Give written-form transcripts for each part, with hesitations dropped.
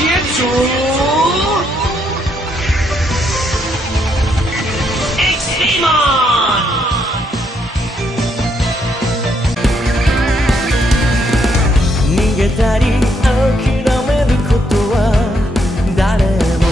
hier zu X-Demon! Nigetari akirameru koto wa daremo.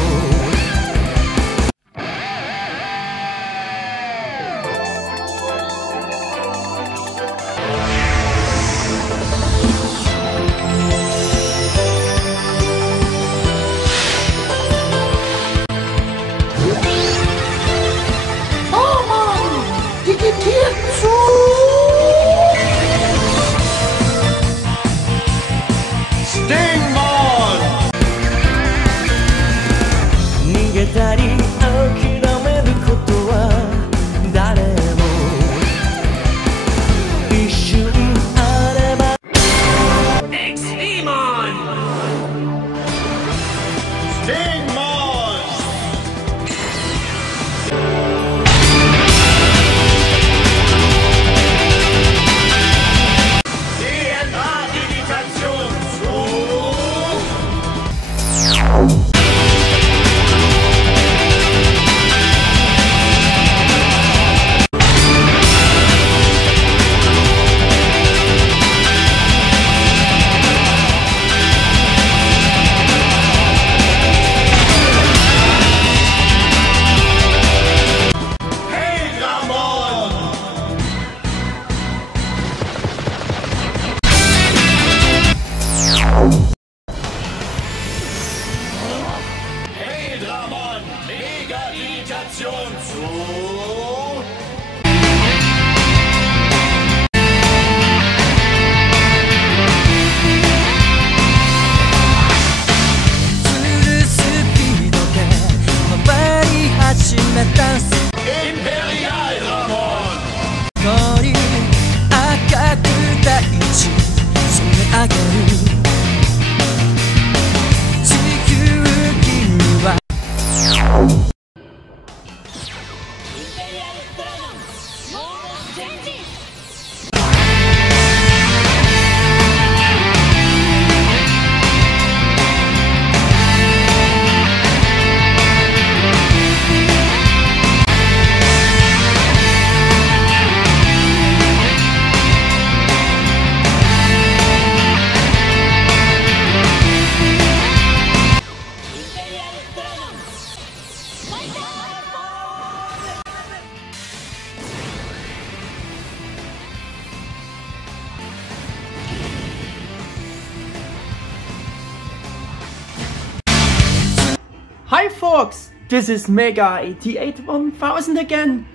Hi folks, this is Mega881000 again.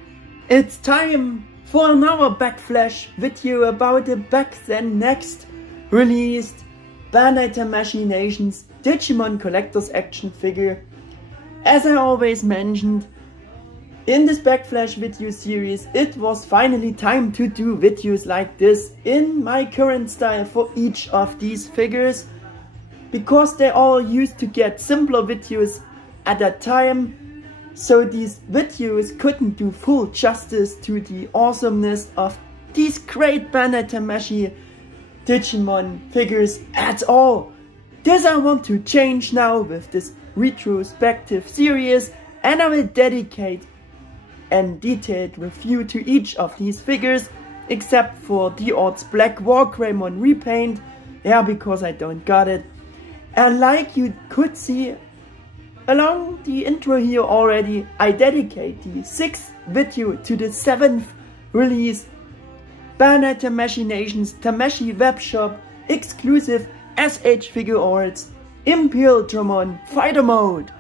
It's time for another Backflash video about the back then next released Bandai Tamashii Nation's Digimon Collectors Action Figure. As I always mentioned, in this Backflash video series it was finally time to do videos like this in my current style for each of these figures, because they all used to get simpler videos at that time, so these videos couldn't do full justice to the awesomeness of these great Bandai Tamashii Digimon figures at all. This I want to change now with this retrospective series, and I will dedicate a detailed review to each of these figures, except for D-Arts Black Wargreymon repaint, yeah, because I don't got it. And like you could see along the intro here already, I dedicate the 6th video to the 7th release Bandai Tamashii Nation's Tamashii webshop exclusive S.H.Figuarts Imperialdramon Fighter Mode.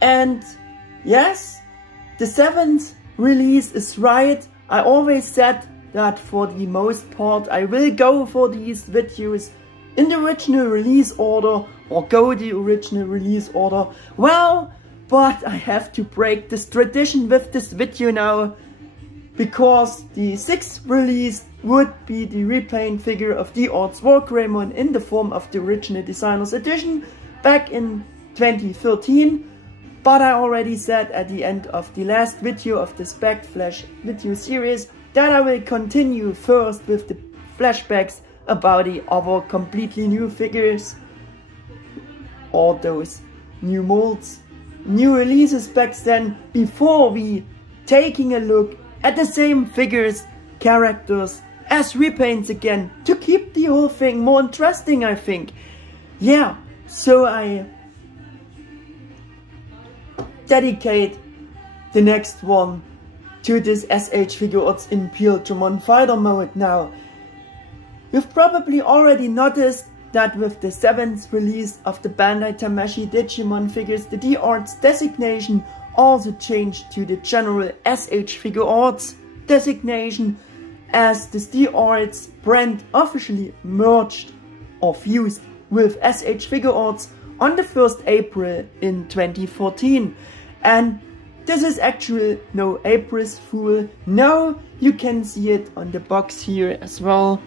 And yes, the 7th release is right. I always said that for the most part I will go for these videos in the original release order, or go the original release order. Well, but I have to break this tradition with this video now, because the 6th release would be the repaint figure of D-Arts Wargreymon in the form of the original Designer's Edition back in 2013. But I already said at the end of the last video of this Backflash video series that I will continue first with the flashbacks about the other completely new figures. all those new molds, new releases back then, before we taking a look at the same figures, characters as repaints again, to keep the whole thing more interesting, I think. Yeah, so I dedicate the next one to this S.H.Figuarts Imperialdramon Fighter Mode now. You've probably already noticed that with the 7th release of the Bandai Tamashii Digimon figures, the D-Arts designation also changed to the general S.H.Figuarts designation, as the D-Arts brand officially merged or fused with S.H.Figuarts on the 1st April in 2014. And this is actually no April's Fool. No, you can see it on the box here as well.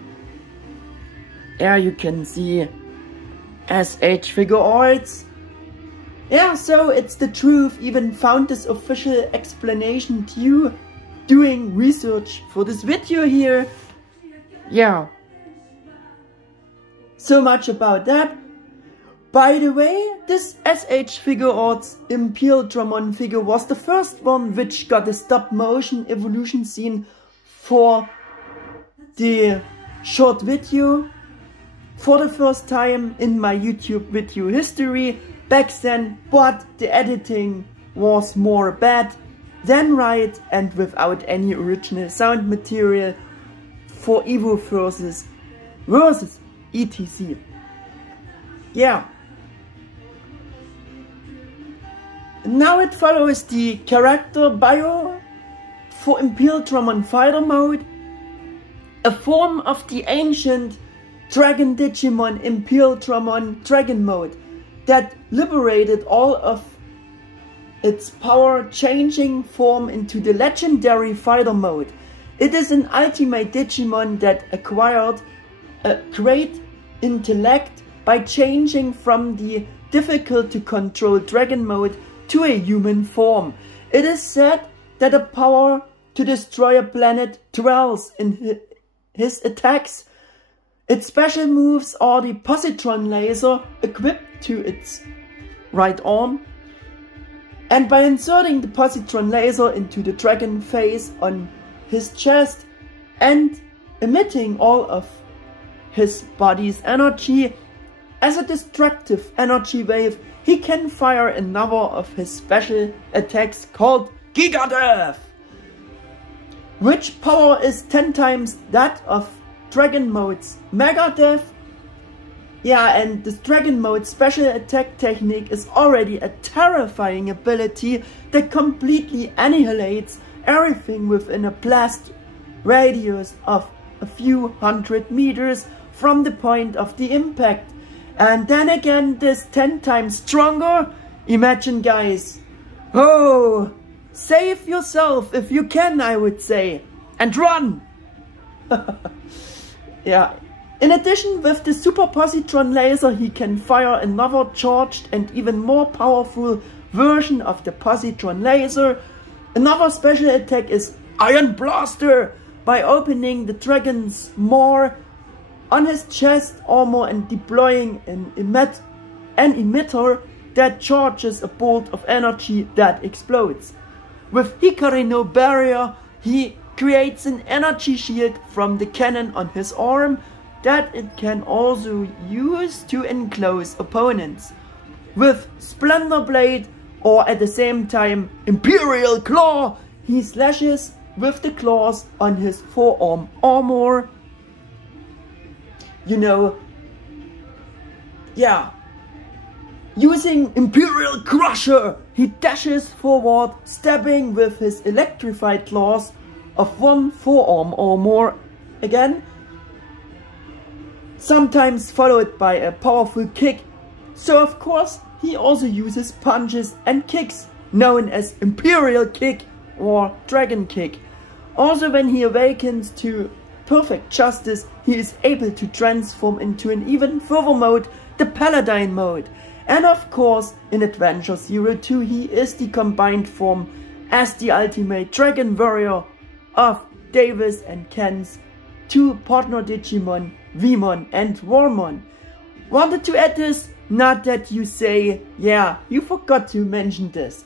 There you can see S.H.Figuarts. Yeah, so it's the truth. Even found this official explanation to you doing research for this video here. Yeah. So much about that. By the way, this S.H.Figuarts Imperialdramon figure was the first one which got a stop motion evolution scene for the short video for the first time in my YouTube video history back then, but the editing was more bad than right and without any original sound material for Evo versus etc. Yeah. Now it follows the character bio for Imperialdramon Fighter Mode, a form of the ancient Dragon Digimon Imperialdramon Dragon Mode that liberated all of its power, changing form into the legendary Fighter Mode. It is an ultimate Digimon that acquired a great intellect by changing from the difficult to control Dragon Mode to a human form. It is said that the power to destroy a planet dwells in his attacks. Its special moves are the Positron Laser equipped to its right arm, and by inserting the Positron Laser into the dragon face on his chest and emitting all of his body's energy as a destructive energy wave, he can fire a number of his special attacks called Giga-Death, which power is 10 times that of Dragon Mode's Mega-Death. Yeah, and this Dragon Mode special attack technique is already a terrifying ability that completely annihilates everything within a blast radius of a few hundred meters from the point of the impact. And then again, this 10 times stronger. Imagine, guys. Oh, save yourself if you can, I would say, and run. Yeah. In addition, with the Super Positron Laser, he can fire another charged and even more powerful version of the Positron Laser. Another special attack is Iron Blaster, by opening the dragon's maw on his chest armor and deploying an emitter that charges a bolt of energy that explodes. With Hikari no Barrier, he creates an energy shield from the cannon on his arm that it can also use to enclose opponents. With Splendor Blade, or at the same time Imperial Claw, he slashes with the claws on his forearm armor. You know, yeah. Using Imperial Crusher, he dashes forward, stabbing with his electrified claws of one forearm or more again, sometimes followed by a powerful kick. So of course he also uses punches and kicks, known as Imperial Kick or Dragon Kick. Also, when he awakens to perfect justice, he is able to transform into an even further mode, the Paladin mode. And of course, in Adventure 02, he is the combined form as the ultimate Dragon Warrior of Davis and Ken's two partner Digimon, Vmon and Warmon. Wanted to add this Not that you say, yeah, you forgot to mention this.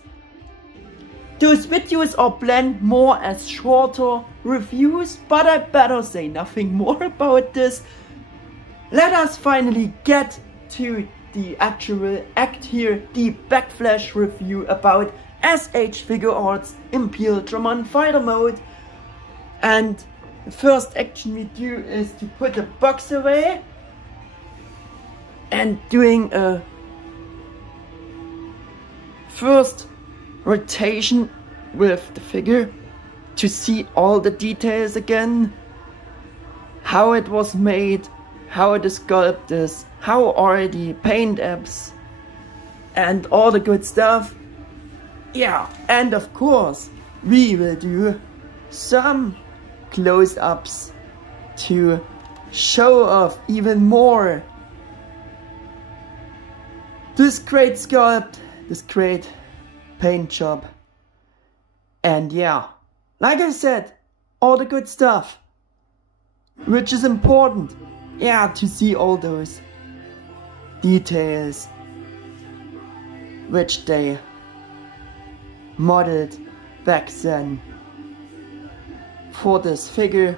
Those videos are planned more as shorter reviews, but I better say nothing more about this. Let us finally get to the actual act here, the Backflash review about S.H.Figuarts Imperialdramon Fighter Mode. And the first action we do is to put the box away and doing a first rotation with the figure to see all the details again, how it was made, how the sculpt is, how are the paint apps and all the good stuff. Yeah, and of course we will do some close-ups to show off even more this great sculpt, this great paint job. And yeah, like I said, all the good stuff, which is important, yeah, to see all those details which they modeled back then for this figure.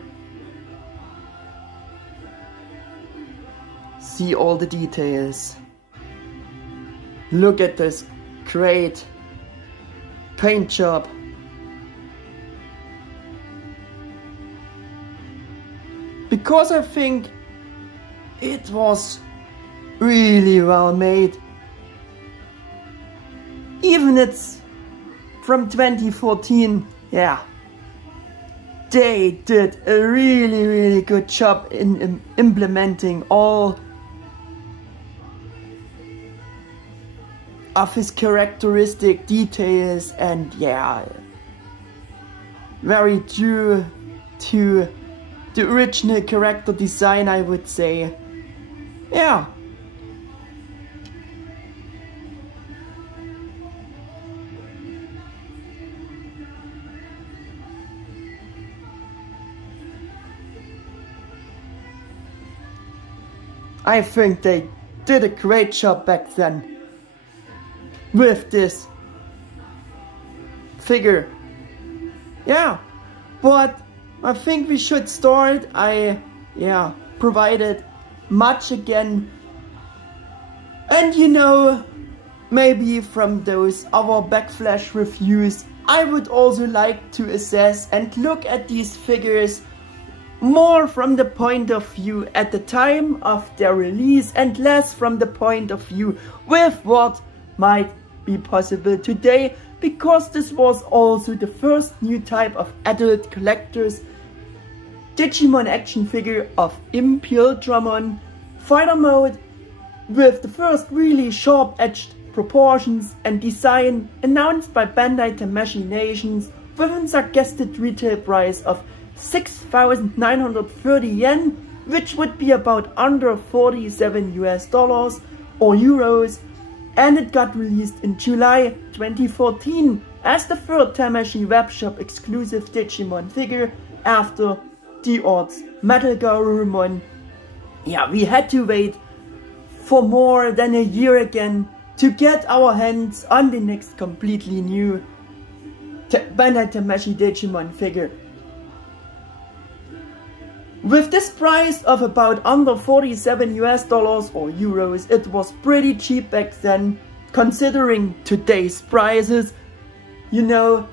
See all the details. Look at this great paint job. Because I think it was really well made. Even it's from 2014, yeah. They did a really good job in implementing all of his characteristic details, and yeah, very true to the original character design, I would say. Yeah. I think they did a great job back then with this figure. Yeah, but I think we should start. I provided much again, and you know, maybe from those other Backflash reviews I would also like to assess and look at these figures more from the point of view at the time of their release and less from the point of view with what might be possible today, because this was also the first new type of adult collectors Digimon action figure of Imperialdramon Fighter Mode, with the first really sharp-edged proportions and design announced by Bandai Tamashii Nations, with a suggested retail price of 6,930 yen, which would be about under $47 or euros, and it got released in July 2014 as the third Tamashii webshop exclusive Digimon figure after D-Arts Garurumon. Yeah, we had to wait for more than a year again to get our hands on the next completely new Bandai Tamashii Digimon figure. With this price of about under $47 or euros, it was pretty cheap back then, considering today's prices, you know,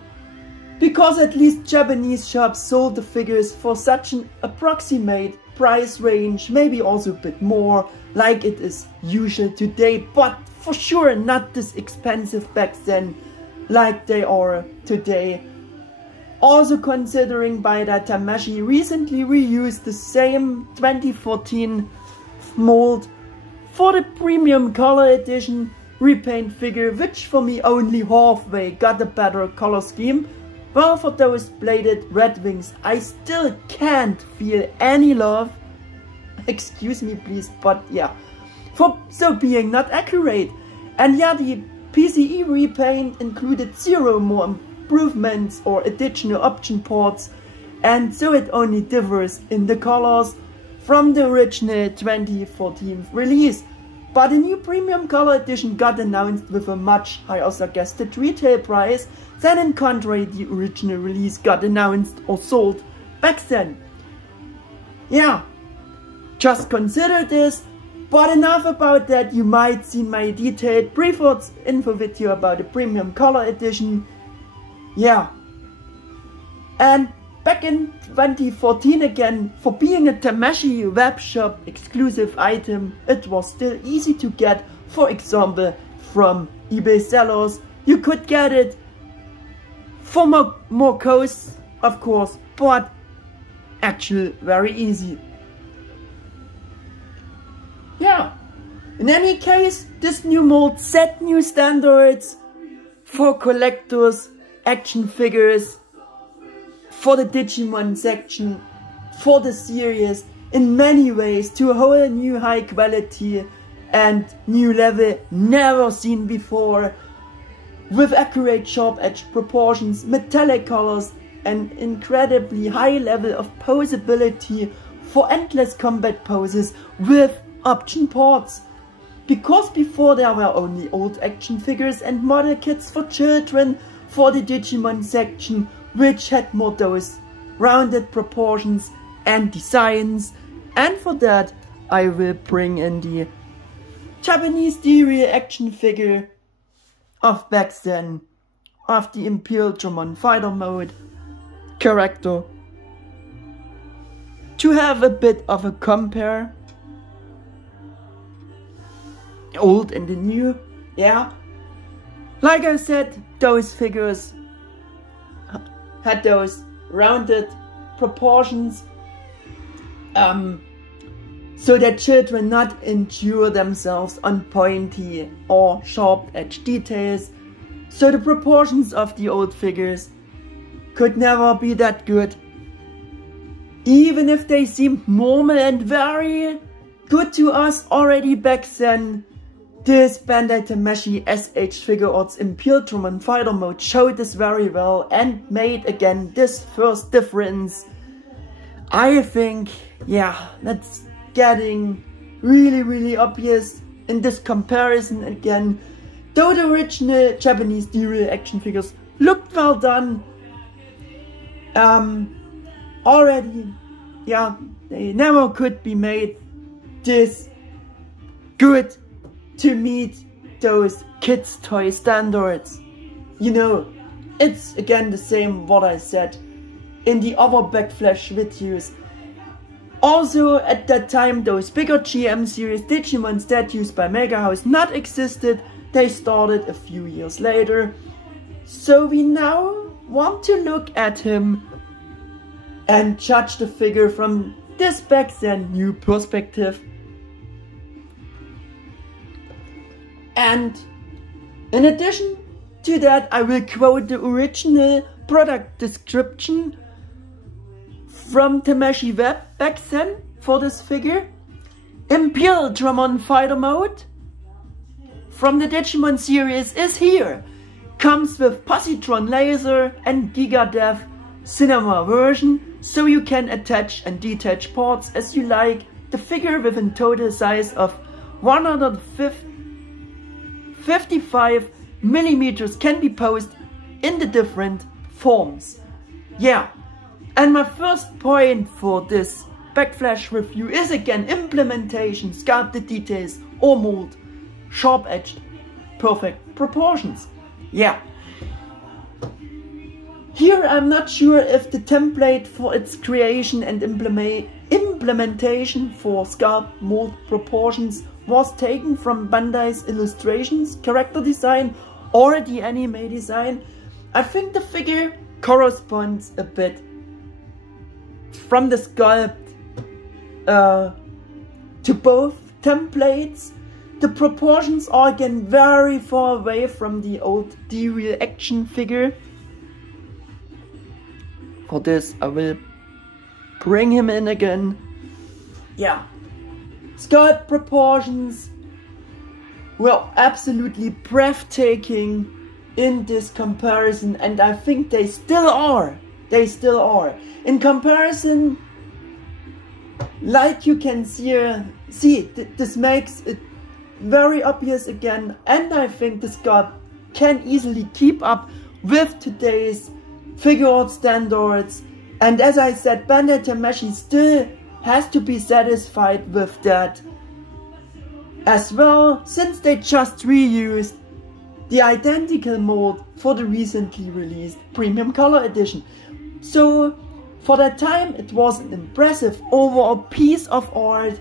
because at least Japanese shops sold the figures for such an approximate price range, maybe also a bit more, like it is usual today, but for sure not this expensive back then, like they are today. Also considering Bandai Tamashii recently reused the same 2014 mold for the premium color edition repaint figure, which for me only halfway got a better color scheme. Well, for those bladed red wings, I still can't feel any love. Excuse me please, but yeah, for so being not accurate. And yeah, the PCE repaint included 0 more improvements or additional option ports, and so it only differs in the colors from the original 2014 release. but a new premium color edition got announced with a much higher suggested retail price than in contrary the original release got announced or sold back then. Yeah, just consider this, but enough about that. You might see my detailed Figuarts info video about the premium color edition. Yeah, and back in 2014 again, for being a Tamashii webshop exclusive item, it was still easy to get. For example, from eBay sellers, you could get it for more costs, of course, but actually very easy. Yeah, in any case, this new mold set new standards for collectors, action figures, for the Digimon section, for the series, in many ways, to a whole new high quality and new level never seen before, with accurate sharp edge proportions, metallic colors, and incredibly high level of posability for endless combat poses with option ports. Because before there were only old action figures and model kits for children for the Digimon section, which had more those rounded proportions and designs, and for that I will bring in the Japanese D-Real action figure of back then, of the Imperialdramon Fighter Mode character, to have a bit of a compare, old and the new. Yeah, like I said, those figures had those rounded proportions, so that children not injure themselves on pointy or sharp edge details. So the proportions of the old figures could never be that good, even if they seemed normal and very good to us already back then. This Bandai Tamashii S.H.Figuarts Imperialdramon Fighter Mode showed this very well and made again this first difference. I think, yeah, that's getting really obvious in this comparison again. Though the original Japanese D-Real action figures looked well done, already, yeah, they never could be made this good to meet those kids' toy standards. You know, it's again the same what I said in the other Backflash videos. Also at that time those bigger GM series Digimon statues by Mega House not existed, they started a few years later. So we now want to look at him and judge the figure from this back then new perspective. And in addition to that, I will quote the original product description from Tamashii Web back then for this figure. Imperialdramon Fighter Mode from the Digimon series is here. Comes with Positron Laser and Giga-Death Cinema version, so you can attach and detach parts as you like. The figure with a total size of 155 millimeters can be posed in the different forms. Yeah, and my first point for this Backflash review is again implementation, sculpted details or mold, sharp edged, perfect proportions. Yeah. Here I'm not sure if the template for its creation and implementation for sculpt mold proportions was taken from Bandai's illustrations, character design or the anime design. I think the figure corresponds a bit from the sculpt to both templates. The proportions are again very far away from the old D-Real action figure. For this I will bring him in again. Yeah. Sculpt proportions were absolutely breathtaking in this comparison, and I think they still are. They still are. In comparison, like you can see, this makes it very obvious again, and I think the sculpt can easily keep up with today's Figuarts standards. And as I said, Bandai Tamashii still has to be satisfied with that as well, since they just reused the identical mold for the recently released Premium Color Edition. So for that time it was an impressive overall piece of art.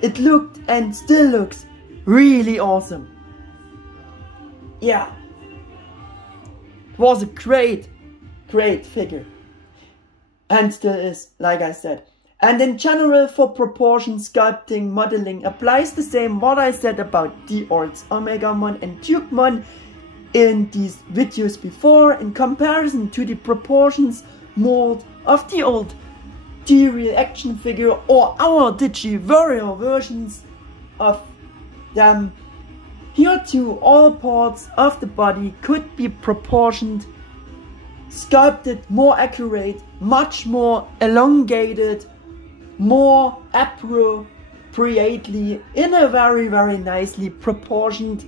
It looked and still looks really awesome. Yeah, it was a great figure, and still is, like I said. And in general, for proportion, sculpting, modeling applies the same what I said about D-Arts Omegamon and Digimon in these videos before, in comparison to the proportions mold of the old D-Real action figure or our Digi-Warrior versions of them. Here too, all parts of the body could be proportioned, sculpted, more accurate, much more elongated, more appropriately, in a very nicely proportioned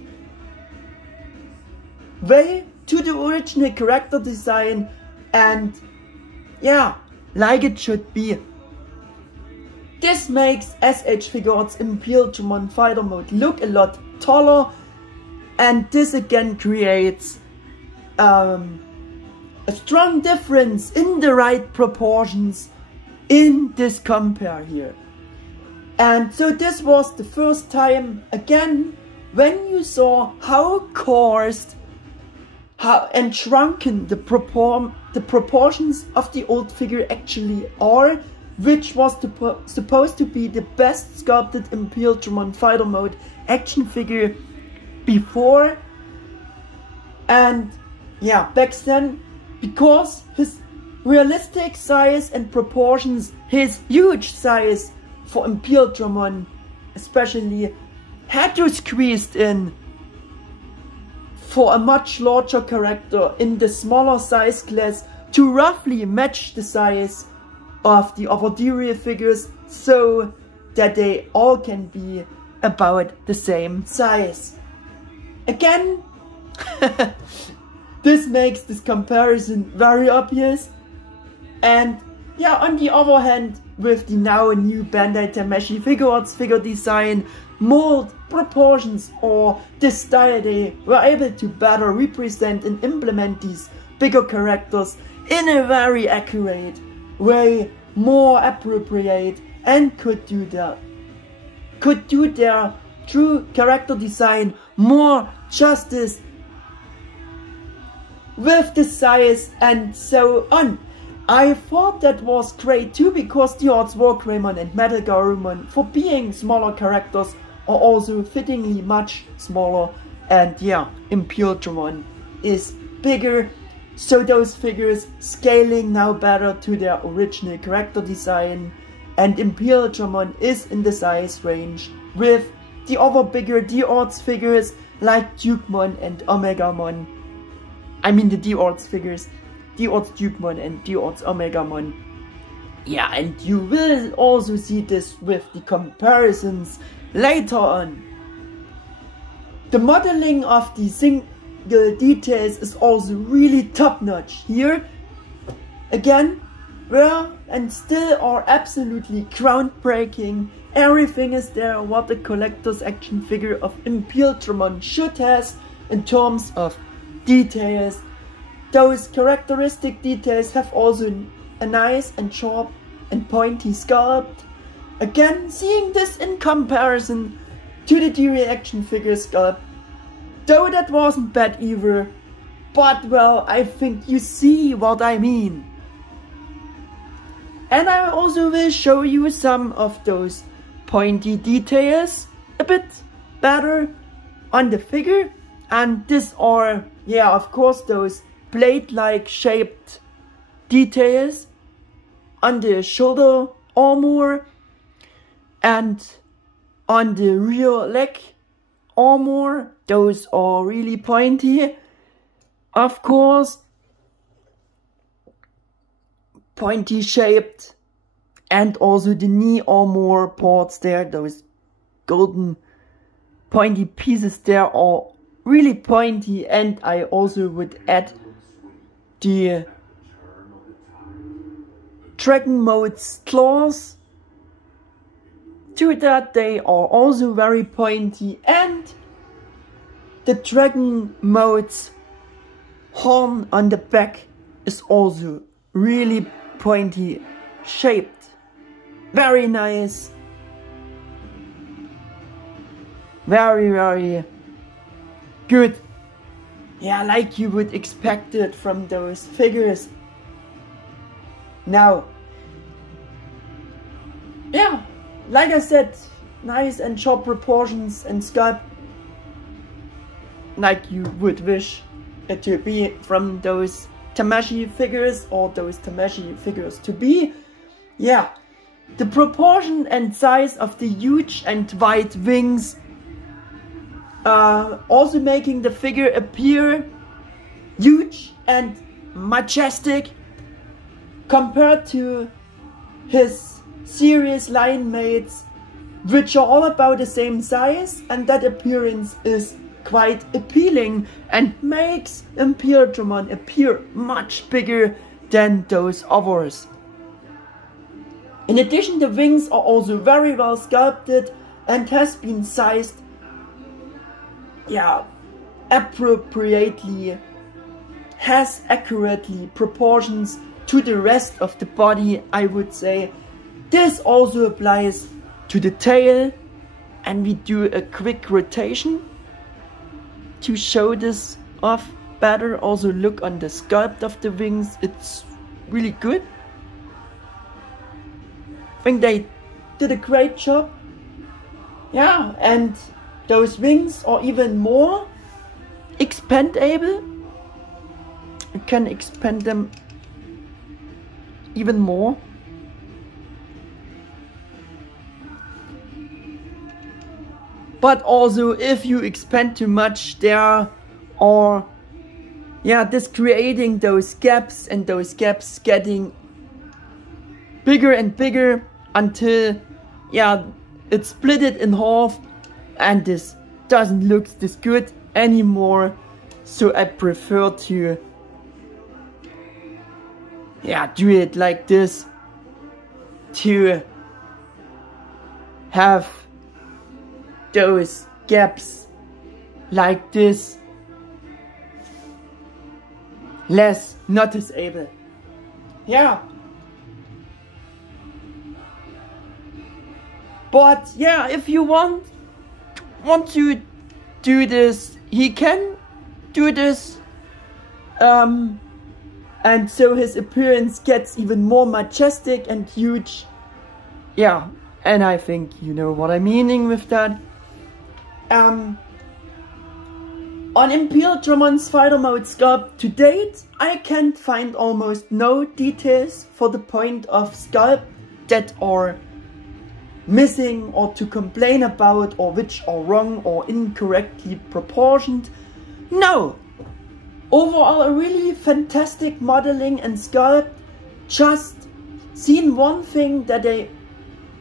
way to the original character design, and yeah, like it should be. This makes S.H.Figuarts Imperialdramon Fighter Mode look a lot taller, and this again creates a strong difference in the right proportions in this compare here. And so this was the first time again when you saw how coarse and shrunken the proportions of the old figure actually are, which was supposed to be the best sculpted Imperialdramon Fighter Mode action figure before. And yeah, back then, because his realistic size and proportions, his huge size for Imperialdramon especially, had to squeeze in for a much larger character in the smaller size class to roughly match the size of the other D-Real figures, so that they all can be about the same size. Again, this makes this comparison very obvious. And yeah, on the other hand, with the now new Bandai Tamashii Figuarts figure design, mold, proportions, or the style, they were able to better represent and implement these bigger characters in a very accurate way, more appropriate, and could do their true character design more justice with the size and so on. I thought that was great too, because D-Arts Wargreymon and Metal Garurumon, for being smaller characters, are also fittingly much smaller, and yeah, Imperialdramon is bigger, so those figures scaling now better to their original character design, and Imperialdramon is in the size range with the other bigger D-Arts figures like Digimon and Omegamon. I mean the D-Arts figures, D-Arts Digimon and D-Arts Omegamon. Yeah, and you will also see this with the comparisons later on. The modeling of the single details is also really top notch here. Again, were and still are absolutely groundbreaking. Everything is there what the collector's action figure of Imperialdramon should have in terms of details. Those characteristic details have also a nice and sharp and pointy sculpt. Again, seeing this in comparison to the D-Real action figure sculpt, though that wasn't bad either, but well, I think you see what I mean. And I also will show you some of those pointy details a bit better on the figure. And these are, yeah, of course, those blade-like shaped details on the shoulder armor and on the rear leg armor. Those are really pointy, of course, pointy shaped, and also the knee armor parts there, those golden pointy pieces there are really pointy, and I also would add the Dragon Mode's claws to that. They are also very pointy, and the Dragon Mode's horn on the back is also really pointy shaped. Very nice. Very, very good. Yeah, like you would expect it from those figures. Now, yeah, like I said, nice and sharp proportions and sculpt like you would wish it to be from those Tamashii figures, or those Tamashii figures to be. Yeah, the proportion and size of the huge and wide wings also making the figure appear huge and majestic compared to his series line mates, which are all about the same size, and that appearance is quite appealing and makes Imperialdramon appear much bigger than those others. In addition, the wings are also very well sculpted and has been sized, yeah, appropriately, has accurately proportions to the rest of the body, I would say. This also applies to the tail, and we do a quick rotation to show this off better. Also look on the sculpt of the wings, it's really good. I think they did a great job. Yeah, and those wings are even more expandable. You can expand them even more. But also, if you expand too much, there are, yeah, this creating those gaps, and those gaps getting bigger and bigger until, yeah, it's split it in half, and this doesn't look this good anymore. So I prefer to, yeah, do it like this, to have those gaps like this less noticeable. Yeah. But yeah, if you want to do this, he can do this. And so his appearance gets even more majestic and huge. Yeah, and I think you know what I'm meaning with that. On Imperialdramon's Fighter Mode sculpt to date, I can't find almost no details for the point of sculpt that are missing or to complain about, or which are wrong or incorrectly proportioned. No! Overall, a really fantastic modeling and sculpt. Just seen one thing, that they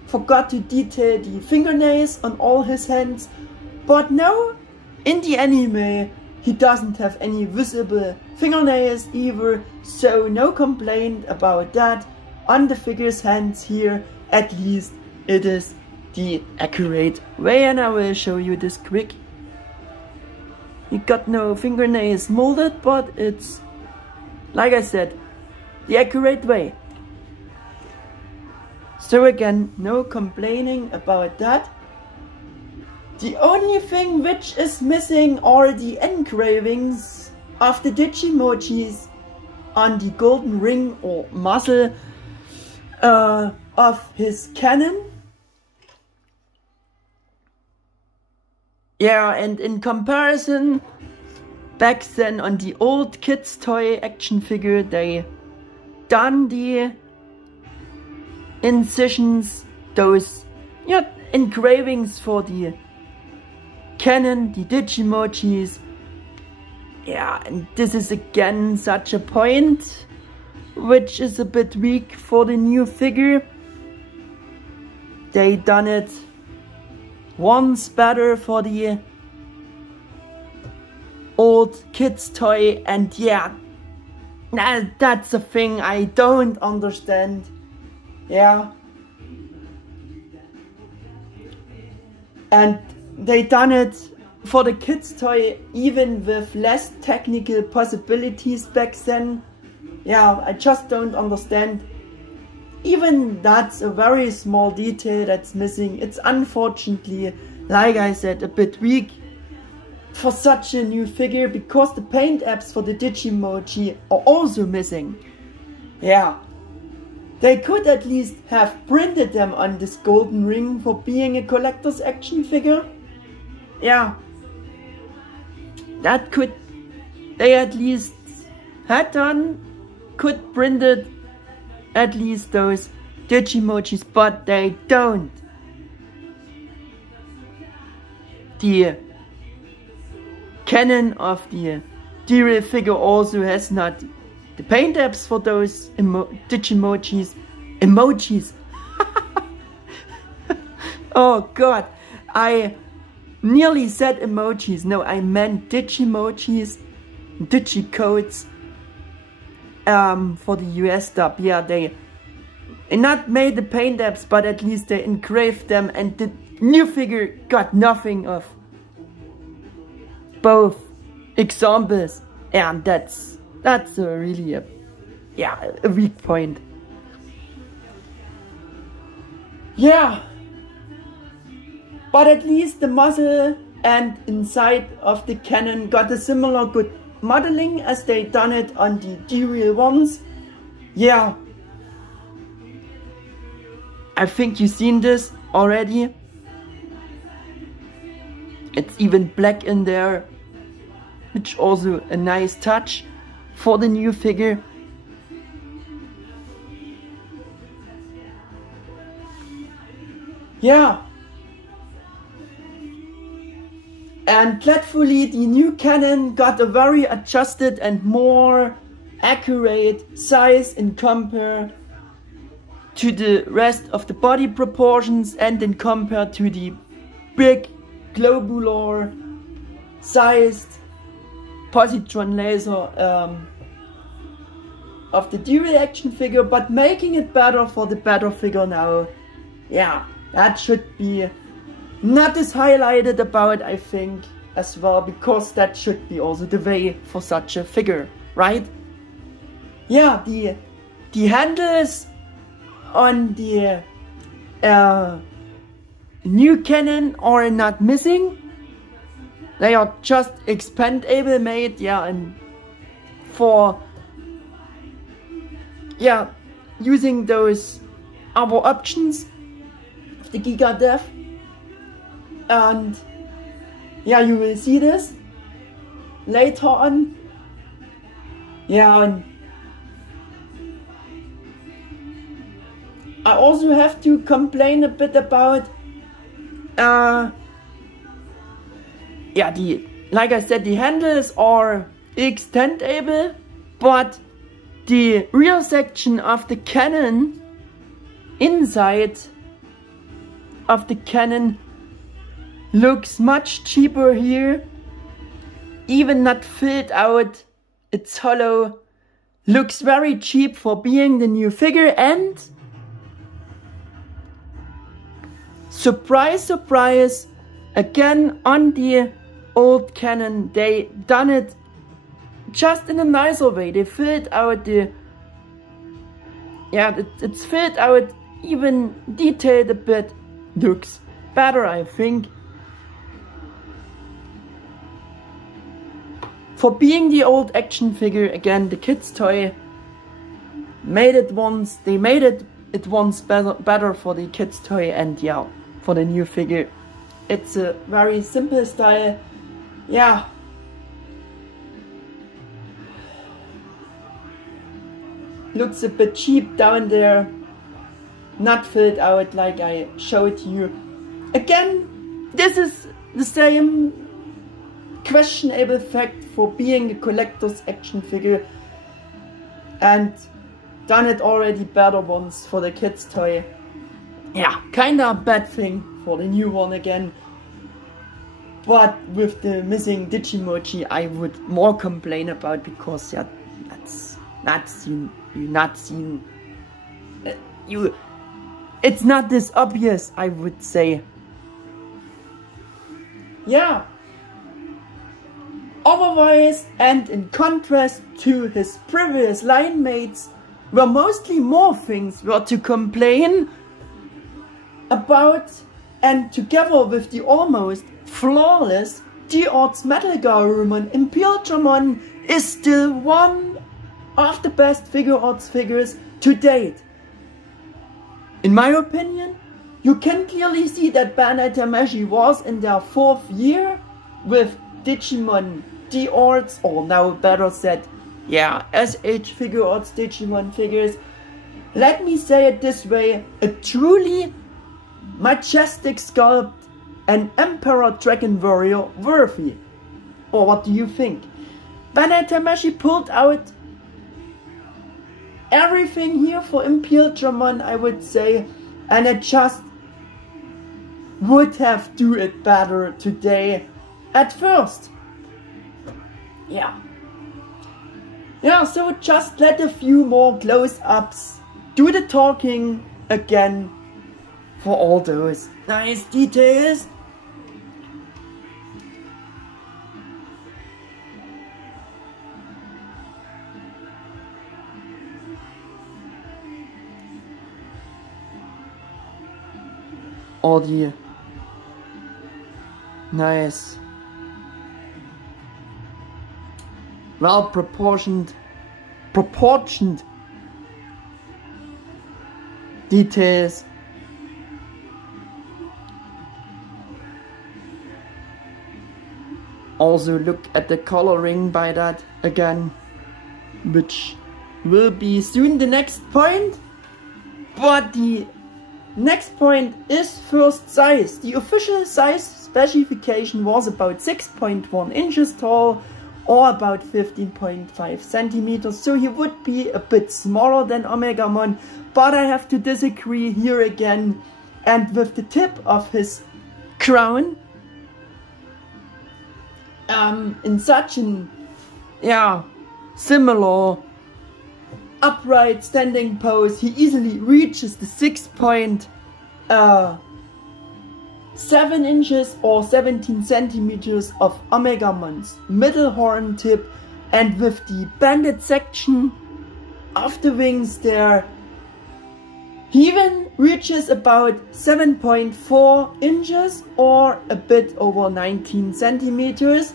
forgot to detail the fingernails on all his hands. But no, in the anime he doesn't have any visible fingernails either, so no complaint about that. On the figure's hands here, at least it is the accurate way, and I will show you this quick. You got no fingernails molded, but it's, like I said, the accurate way. So again, no complaining about that. The only thing which is missing are the engravings of the Digimojis on the golden ring or muzzle of his cannon. Yeah, and in comparison, back then on the old kids toy action figure, they done the incisions, those, yeah, engravings for the cannon, the Digimojis. Yeah, and this is again such a point which is a bit weak for the new figure. They done it ones better for the old kids toy, and yeah, that's a thing I don't understand. Yeah, and they done it for the kids toy even with less technical possibilities back then. Yeah, I just don't understand. Even that's a very small detail that's missing. It's unfortunately, like I said, a bit weak for such a new figure, because the paint apps for the Digimoji are also missing. Yeah, they could at least have printed them on this golden ring for being a collector's action figure. Yeah, that could they at least had done, could print it at least those Digimojis, but they don't. The canon of the D-Real figure also has not the paint apps for those Digimojis. Emojis. Oh god, I nearly said emojis. No, I meant Digimojis, Digicodes for the US dub. Yeah, they not made the paint apps, but at least they engraved them, and the new figure got nothing of both examples, and that's really a weak point. Yeah, but at least the muzzle and inside of the cannon got a similar good modeling as they done it on the D-Real ones. Yeah, I think you've seen this already. It's even black in there, which also a nice touch for the new figure. Yeah, and gladfully the new cannon got a very adjusted and more accurate size in compare to the rest of the body proportions, and in compare to the big globular sized Positron Laser of the D-Real action figure, but making it better for the better figure now. Yeah, that should be not as highlighted about, I think, as well, because that should be also the way for such a figure, right? Yeah, the handles on the new cannon are not missing. They are just expandable made, yeah, and for using those other options, the Giga-Death. And yeah, you will see this later on. Yeah, and I also have to complain a bit about like I said, the handles are extendable, but the rear section of the cannon, inside of the cannon, looks much cheaper here. Even not filled out, it's hollow, looks very cheap for being the new figure. And surprise, surprise, again on the old cannon, they done it just in a nicer way. They filled out the, it's filled out, even detailed a bit, looks better, I think. For being the old action figure, again, the kids toy made it once, they made it once better for the kids toy, and yeah, for the new figure. It's a very simple style, yeah. Looks a bit cheap down there, not filled out like I showed you. Again, this is the same questionable fact for being a collector's action figure, and done it already better once for the kids toy. Yeah, kinda a bad thing for the new one again. but with the missing Digimoji I would more complain about, because yeah, that's not seen, it's not this obvious, I would say. Yeah. Otherwise, and in contrast to his previous line mates, where mostly more things were to complain about, and together with the almost flawless D-Arts Digimon Imperialdramon is still one of the best Figuarts figures to date. In my opinion, you can clearly see that Bandai Tamashii was in their 4th year with Digimon D-Arts, or now better said, yeah, S.H.Figuarts Digimon figures. Let me say it this way, a truly majestic sculpt and Emperor Dragon Warrior worthy. Or what do you think? Bandai Tamashii pulled out everything here for Imperialdramon, I would say, and it just would have do it better today at first. Yeah, so just let a few more close-ups do the talking again for all those nice details. All the nice, well proportioned details. Also look at the coloring by that again, which will be soon the next point. But the next point is first size. The official size specification was about 6.1 inches tall, or about 15.5 centimeters, so he would be a bit smaller than Omegamon, but I have to disagree here again. And with the tip of his crown in such an similar upright standing pose, he easily reaches the 6.7 inches or 17 centimeters of Omegamon's middle horn tip, and with the banded section of the wings there, he even reaches about 7.4 inches or a bit over 19 centimeters.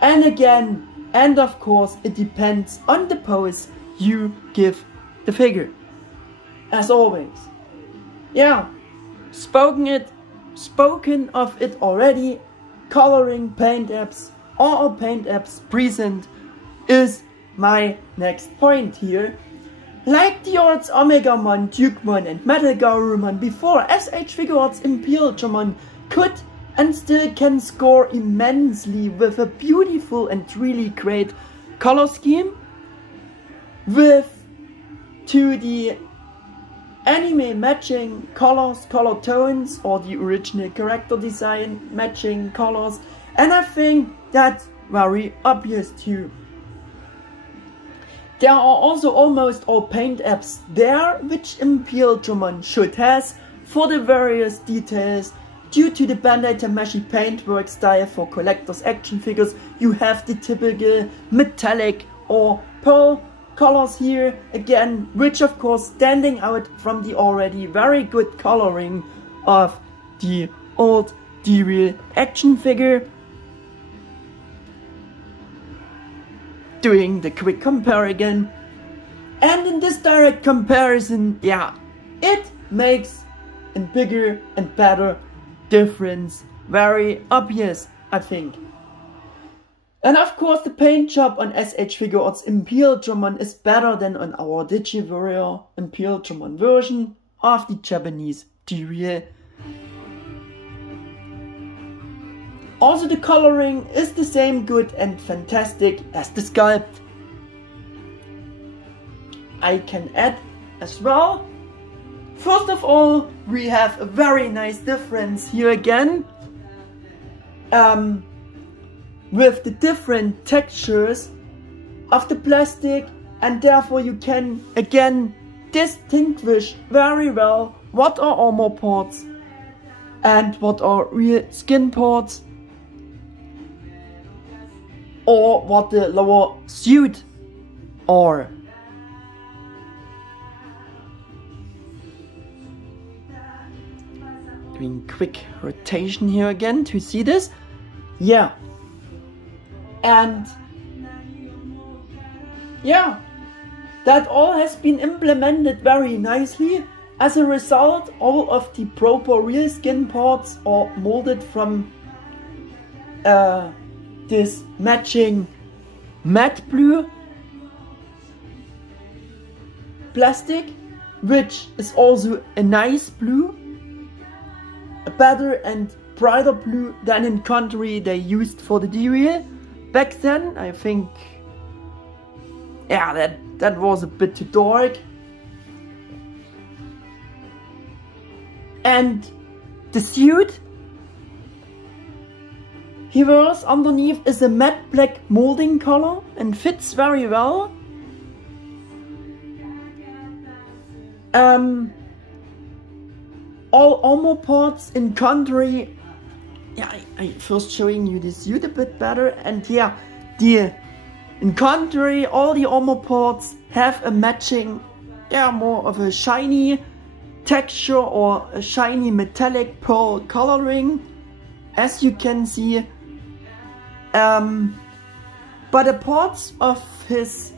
And again, and of course, it depends on the pose you give the figure, as always. Yeah, spoken of it already, coloring, paint apps, or paint apps present is my next point here. Like D-Arts Omegamon, Dukemon and Metalgarurumon before, S.H.Figuarts Imperialdramon could and still can score immensely with a beautiful and really great color scheme, with to the anime matching colors, color tones, or the original character design matching colors, and I think that's very obvious too. There are also almost all paint apps there, which Imperialdramon should has for the various details. Due to the Bandai Tamashii paintwork style for Collectors Action Figures, you have the typical metallic or pearl colors here again, which of course standing out from the already very good coloring of the old D-Real action figure. Doing the quick compare again, and in this direct comparison, yeah, it makes a bigger and better difference very obvious, I think. And of course the paint job on S.H.Figuarts Imperialdramon is better than on our Digiwarrior Imperialdramon version of the Japanese D-Real. Also the coloring is the same good and fantastic as the sculpt. I can add as well, first of all, we have a very nice difference here again. with the different textures of the plastic, and therefore you can again distinguish very well what are armor parts and what are real skin parts, or what the lower suit are. Doing quick rotation here again to see this. Yeah. And yeah, that all has been implemented very nicely. As a result, all of the proper real skin parts are molded from this matching matte blue plastic, which is also a nice blue, a better and brighter blue than in country they used for the D-Reel. Back then, I think, yeah, that was a bit too dark. And the suit here underneath is a matte black molding color and fits very well. All armor parts in country, yeah, I first showing you the suit a bit better, and yeah, in country all the armor parts have a matching, yeah, more of a shiny texture or a shiny metallic pearl coloring, as you can see. But the parts of his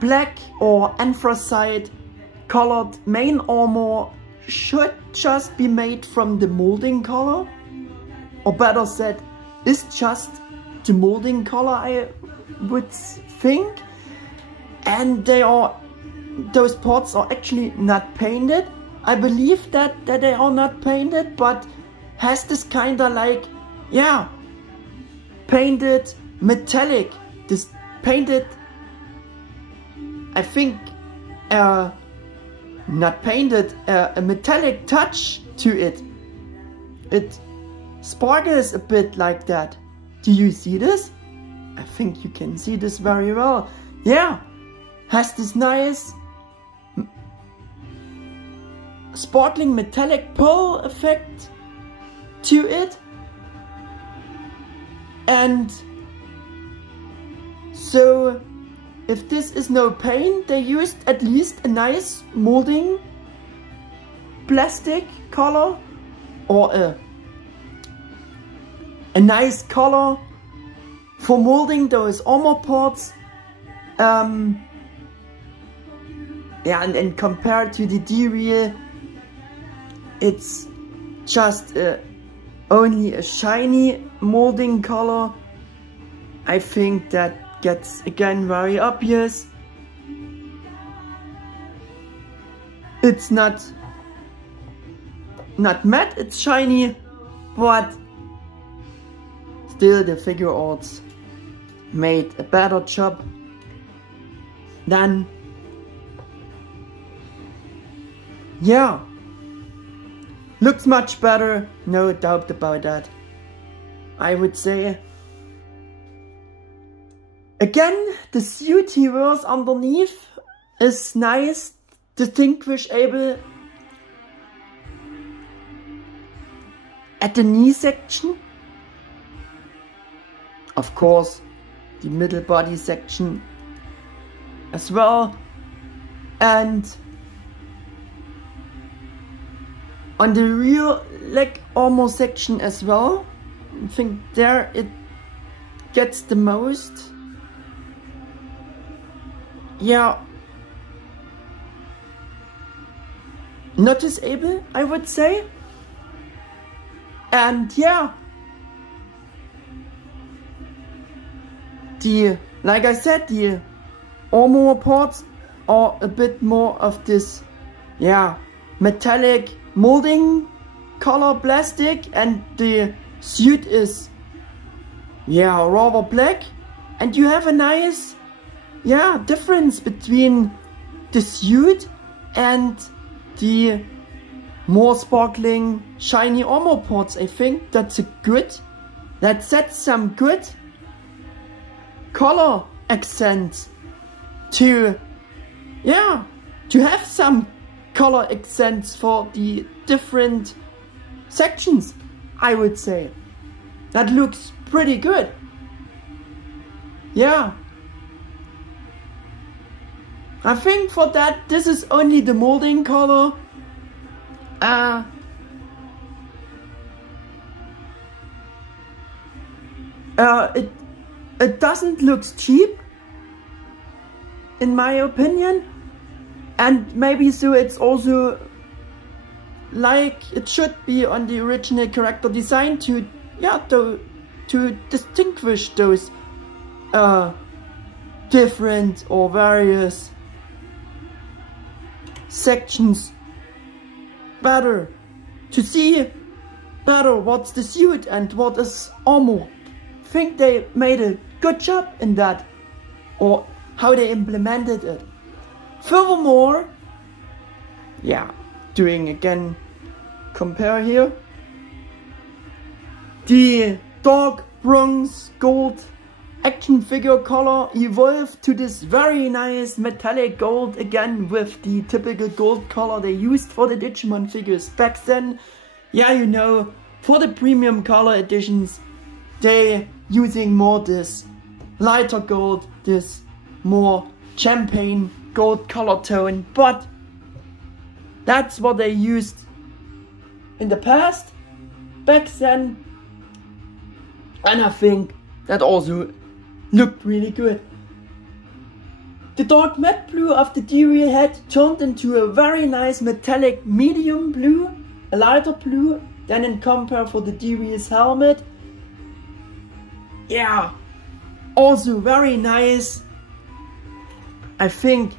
black or anthracite colored main armor should just be made from the molding color, or better said, is just the molding color, I would think. And those parts are actually not painted. I believe that they are not painted, but has this kind of like, yeah, painted metallic, this painted, I think, not painted, a metallic touch to it. It sparkles a bit like that. Do you see this? I think you can see this very well. Yeah, has this nice sparkling metallic pearl effect to it. And so if this is no paint, they used at least a nice molding plastic color, or a nice color for molding those armor parts. Yeah, and compared to the D-Reel, it's just only a shiny molding color. I think that gets again very obvious. It's not matte, it's shiny, but still the Figuarts made a better job than, yeah, looks much better, no doubt about that, I would say. Again, the suit he wears underneath is nice, distinguishable at the knee section. Of course, the middle body section as well, and on the rear leg armor section as well. I think there it gets the most, yeah, noticeable, I would say. And yeah, like I said, the armor parts are a bit more of this, yeah, metallic molding color plastic, and the suit is, yeah, rather black. And you have a nice, yeah, difference between the suit and the more sparkling shiny armor parts. I think that's that sets some good color accents to, yeah, to have some color accents for the different sections, I would say. That looks pretty good. Yeah. I think for that, this is only the molding color. It doesn't look cheap, in my opinion, and maybe so it's also like it should be on the original character design to, yeah, to distinguish those different or various sections better, to see better what's the suit and what is armor. I think they made a good job in that, or how they implemented it. Furthermore, yeah, doing again, compare here, the dark bronze gold action figure color evolved to this very nice metallic gold again, with the typical gold color they used for the Digimon figures back then. Yeah, you know, for the premium color editions, they using more this lighter gold, this more champagne gold color tone, but that's what they used in the past, back then, and I think that also looked really good. The dark matte blue of the D-Real head turned into a very nice metallic medium blue, a lighter blue than in compare for the D-Real's helmet. Yeah, also very nice. I think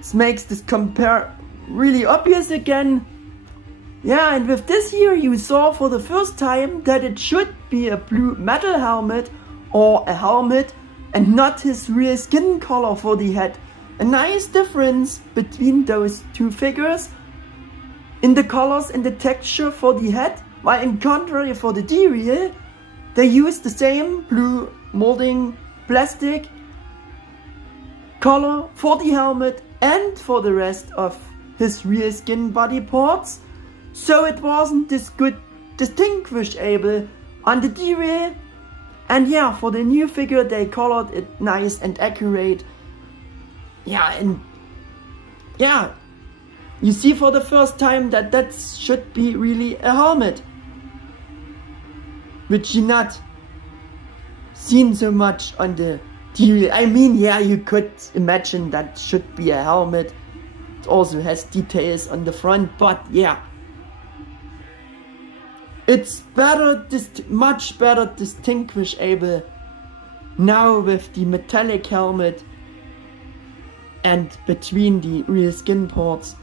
it makes this compare really obvious again. Yeah, and with this here you saw for the first time that it should be a blue metal helmet or a helmet and not his real skin color for the head. A nice difference between those two figures in the colors and the texture for the head, while in contrary for the D-Real, they used the same blue molding plastic color for the helmet and for the rest of his real skin body parts, so it wasn't this good distinguishable on the D-Real. And yeah, for the new figure they colored it nice and accurate. Yeah, and yeah, you see for the first time that that should be really a helmet, which you not seen so much on the D-Real. I mean, yeah, you could imagine that should be a helmet. It also has details on the front, but yeah, it's better, much better distinguishable now with the metallic helmet and between the real skin parts.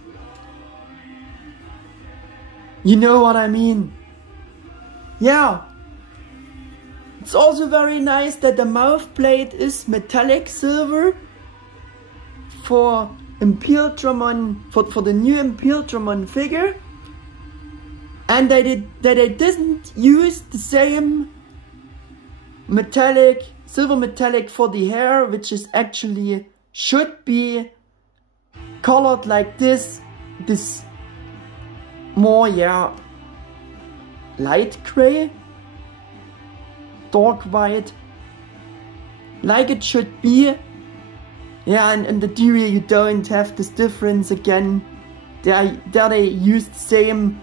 You know what I mean? Yeah. It's also very nice that the mouth plate is metallic silver for Imperialdramon, for the new Imperialdramon figure. And they didn't use the same metallic, silver metallic for the hair, which is actually should be colored like this more, yeah, light gray, dark white, like it should be. Yeah, and in the D-Real you don't have this difference again. There they used the same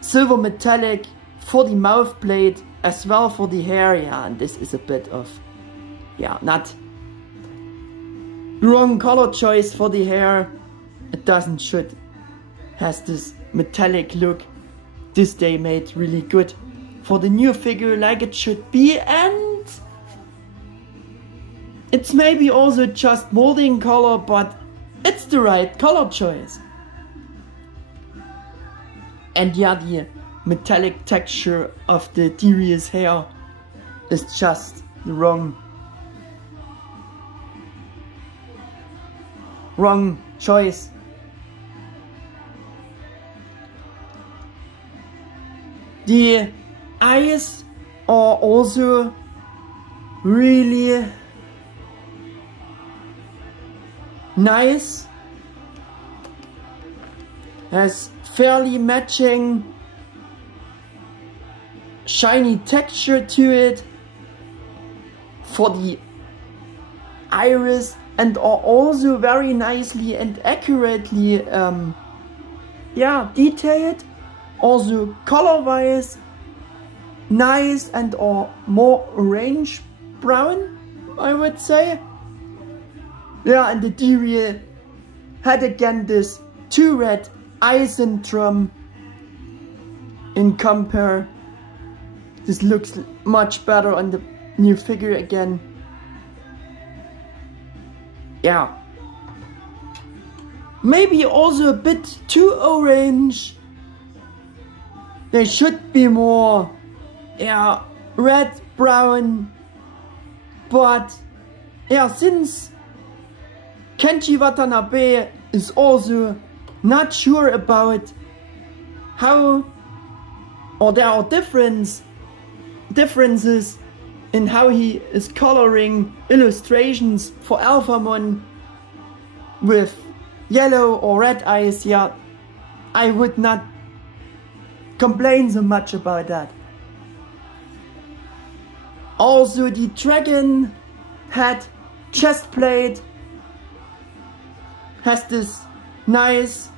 silver metallic for the mouth plate as well for the hair. Yeah, and this is a bit of, yeah, not wrong color choice for the hair. It doesn't should has this metallic look. This they made really good for the new figure, like it should be, and it's maybe also just molding color, but it's the right color choice. And yeah, the metallic texture of the D-Real's hair is just the wrong choice. The eyes are also really nice, has fairly matching shiny texture to it for the iris, and are also very nicely and accurately detailed, also color wise nice, and are more orange brown, I would say. Yeah, and the D-Real had again this 2 red eye syndrome in compare. This looks much better on the new figure again. Yeah. Maybe also a bit too orange. They should be more, red, brown. But, since Kenji Watanabe is also not sure about how, or there are differences in how he is coloring illustrations for Alphamon with yellow or red eyes, I would not complain so much about that. Also, the dragon head chest plate has this nice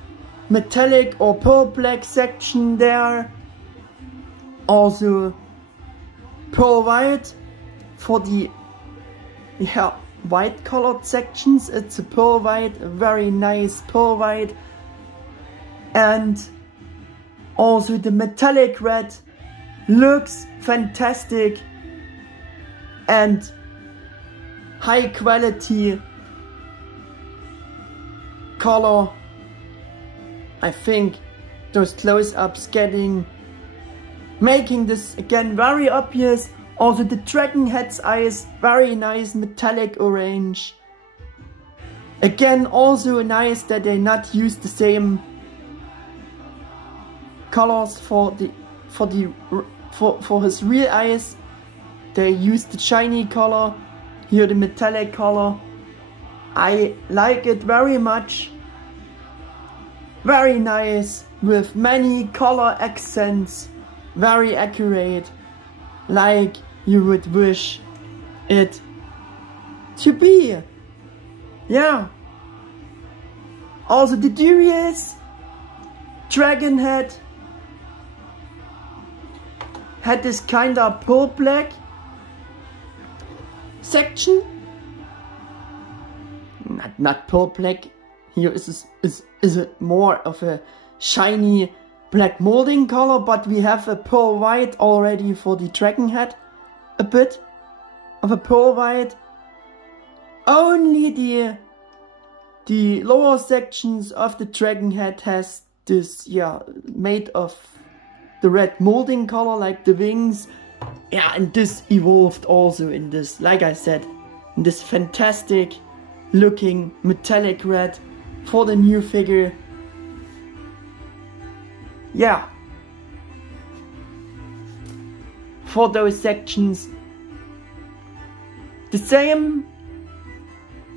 metallic or pearl black section there. Also pearl white for the white colored sections. It's a pearl white, a very nice pearl white. And also the metallic red looks fantastic and high quality color. I think those close-ups making this again very obvious. Also the dragon head's eyes, very nice metallic orange. Again, also nice that they not use the same colors for his real eyes. They use the shiny color, here the metallic color. I like it very much. Very nice, with many color accents, very accurate, like you would wish it to be. Yeah. Also the D-Real's dragon head had this kind of pearl black section. Not pearl black. Here is it more of a shiny black molding color, but we have a pearl white already for the dragon head. A bit of a pearl white. Only the lower sections of the dragon head has this, made of the red molding color, like the wings. Yeah, and this evolved also in this, like I said, in this fantastic looking metallic red for the new figure. Yeah. For those sections. The same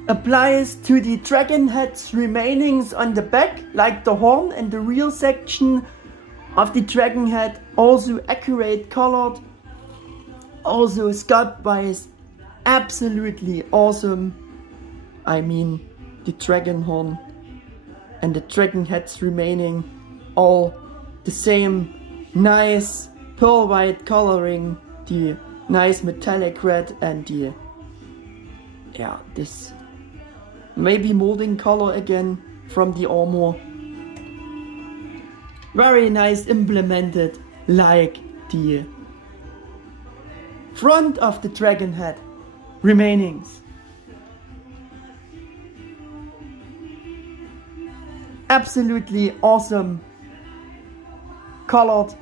applies to the dragon head's remainings on the back, like the horn and the real section of the dragon head, also accurate colored, also sculpt wise absolutely awesome. I mean, the dragon horn and the dragon head's remaining, all the same nice pearl white coloring, the nice metallic red, and the this maybe molding color again from the armor. Very nice implemented, like the front of the dragon head remainings. Absolutely awesome colored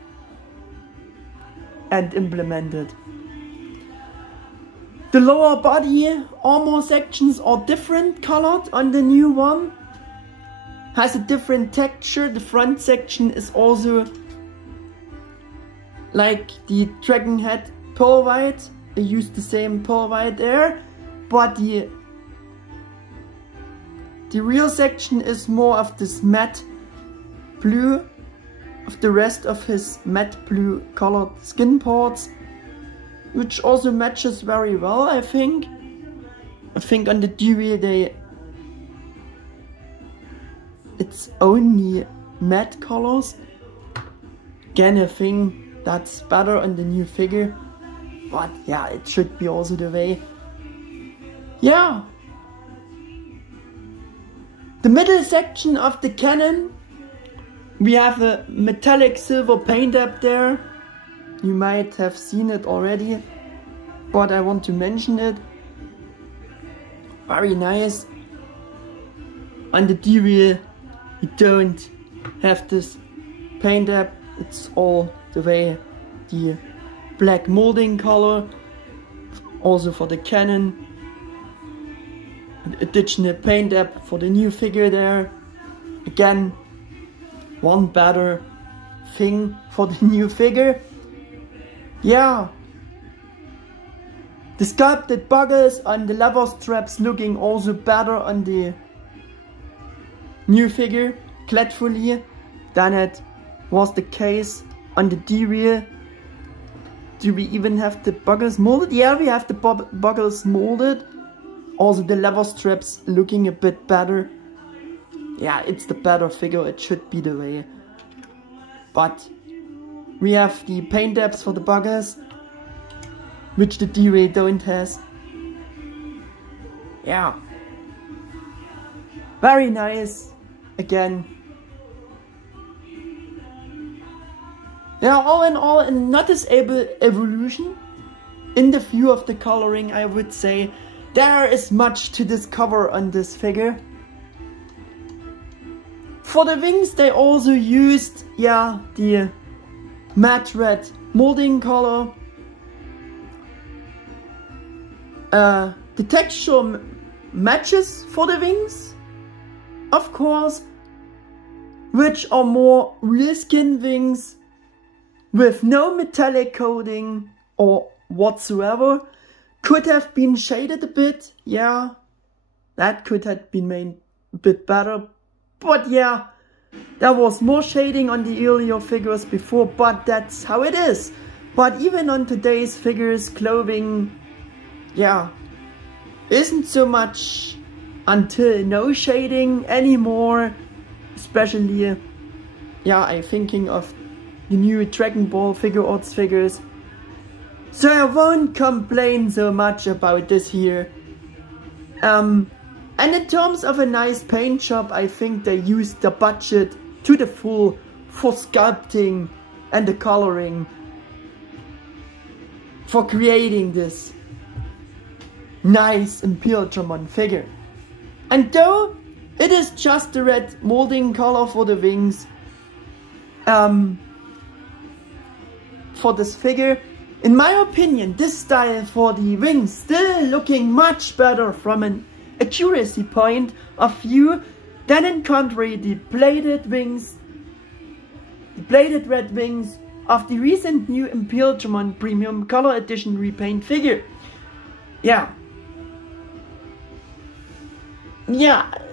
and implemented. The lower body armor sections are different colored on the new one. Has a different texture. The front section is also like the dragon head pearl white. I used the same pearl white there, but the real section is more of this matte blue of the rest of his matte blue colored skin parts, which also matches very well, I think. I think on the D-Wheel it's only matte colors. Again, I think that's better on the new figure, but yeah, it should be also the way. Yeah. The middle section of the cannon, we have a metallic silver paint up there. You might have seen it already, but I want to mention it. Very nice. On the D-Wheel, you don't have this paint up. It's all the way the black molding color. Also for the cannon. An additional paint app for the new figure there. Again, one better thing for the new figure. Yeah. The sculpted buckles on the leather straps looking also better on the new figure, gladfully, than it was the case on the D-Wheel. Do we even have the buckles molded? Yeah, we have the buckles molded. Also the leather straps looking a bit better. Yeah, it's the better figure, it should be the way. But we have the paint apps for the buggers, which the D-Wheel don't has. Yeah. Very nice. Again. Yeah, all in all, a noticeable evolution. In the view of the coloring, I would say there is much to discover on this figure. For the wings, they also used, yeah, the matte red molding color. The texture matches for the wings, of course, which are more real skin wings with no metallic coating or whatsoever. Could have been shaded a bit, yeah, that could have been made a bit better, but yeah, there was more shading on the earlier figures before, but that's how it is. But even on today's figures, clothing, yeah, isn't so much until no shading anymore, especially, yeah, I'm thinking of the new Dragon Ball Figuarts figures. So I won't complain so much about this here. And in terms of a nice paint job, I think they used the budget to the full for sculpting and the coloring for creating this nice Imperialdramon figure. And though it is just the red molding color for the wings for this figure, in my opinion, this style for the wings still looking much better from an accuracy point of view than in contrary the bladed wings, the bladed red wings of the recent new Imperialdramon Premium Color Edition repaint figure. Yeah,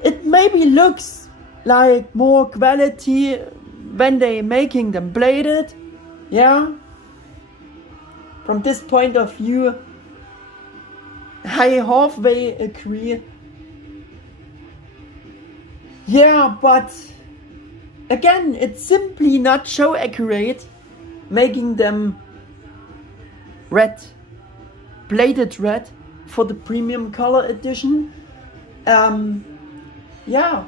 it maybe looks like more quality when they making them bladed. Yeah, from this point of view, I halfway agree. Yeah, but again, it's simply not so accurate making them red, bladed red for the Premium Color Edition. Yeah,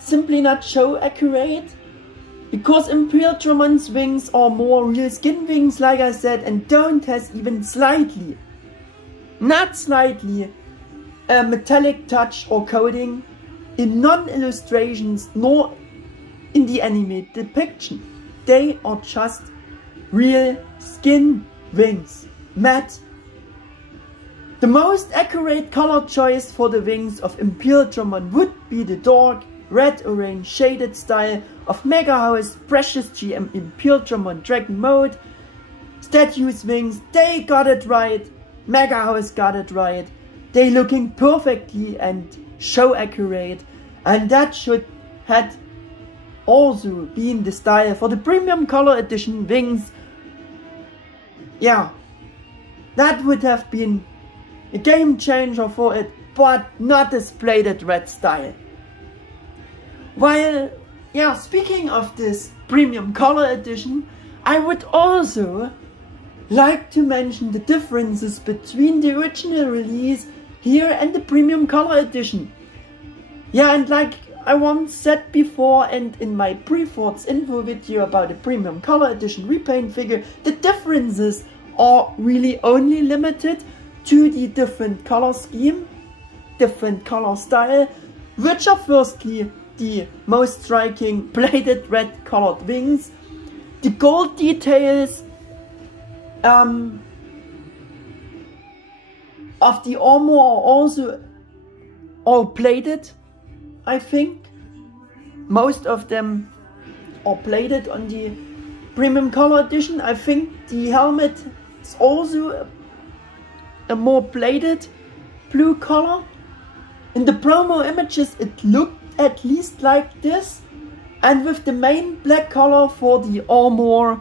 simply not so accurate, because Imperialdramon's wings are more real skin wings, like I said, and don't has even slightly, not slightly, a metallic touch or coating in non-illustrations nor in the anime depiction. They are just real skin wings, matte. The most accurate color choice for the wings of Imperialdramon would be the dark red-orange shaded style of Mega House, Precious GM Imperialdramon Dragon Mode. Statues wings, they got it right. Mega House got it right. They looking perfectly and show accurate, and that should had also been the style for the premium color edition wings. Yeah, that would have been a game changer for it, but not this plated red style. While, yeah, speaking of this premium color edition, I would also like to mention the differences between the original release here and the premium color edition. Yeah, and like I once said before and in my pre-thoughts info video about the premium color edition repaint figure, the differences are really only limited to the different color scheme, different color style, which are firstly the most striking plated red colored wings, the gold details of the armor are also all plated. I think most of them are plated on the premium color edition. I think the helmet is also a more plated blue color. In the promo images it looked at least like this, and with the main black color for the armor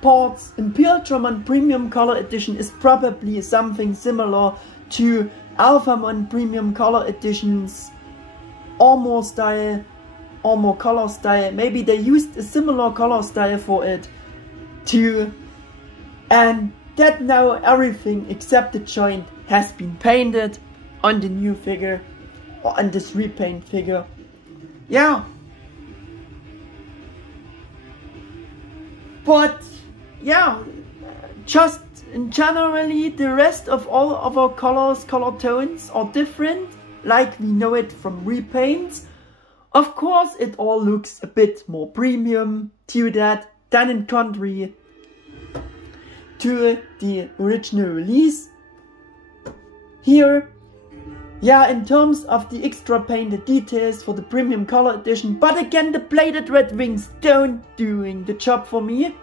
parts, Imperialdramon premium color edition is probably something similar to Alphamon premium color edition's armor style, armor color style. Maybe they used a similar color style for it too, and that now everything except the joint has been painted on the new figure, or on this repaint figure. Yeah, but yeah, just generally the rest of all of our colors, color tones are different, like we know it from repaints. Of course it all looks a bit more premium to that than in contrary to the original release. Here, yeah, in terms of the extra painted details for the premium color edition, but again the plated red wings don't doing the job for me.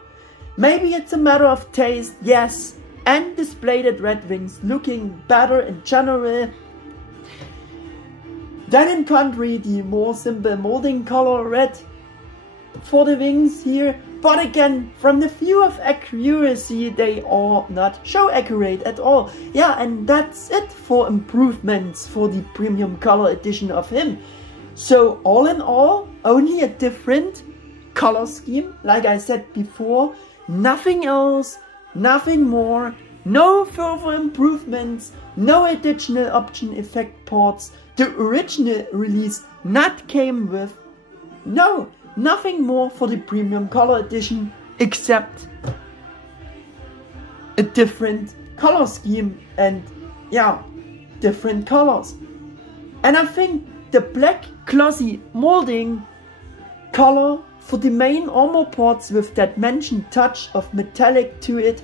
Maybe it's a matter of taste, yes, and this plated red wings looking better in general than in contrary the more simple molding color red for the wings here. But again, from the view of accuracy, they are not show accurate at all. Yeah, and that's it for improvements for the premium color edition of him. So all in all, only a different color scheme, like I said before, nothing else, nothing more, no further improvements, no additional option effect parts the original release not came with. No, nothing more for the premium color edition except a different color scheme and yeah, different colors. And I think the black glossy molding color for the main armor parts with that mentioned touch of metallic to it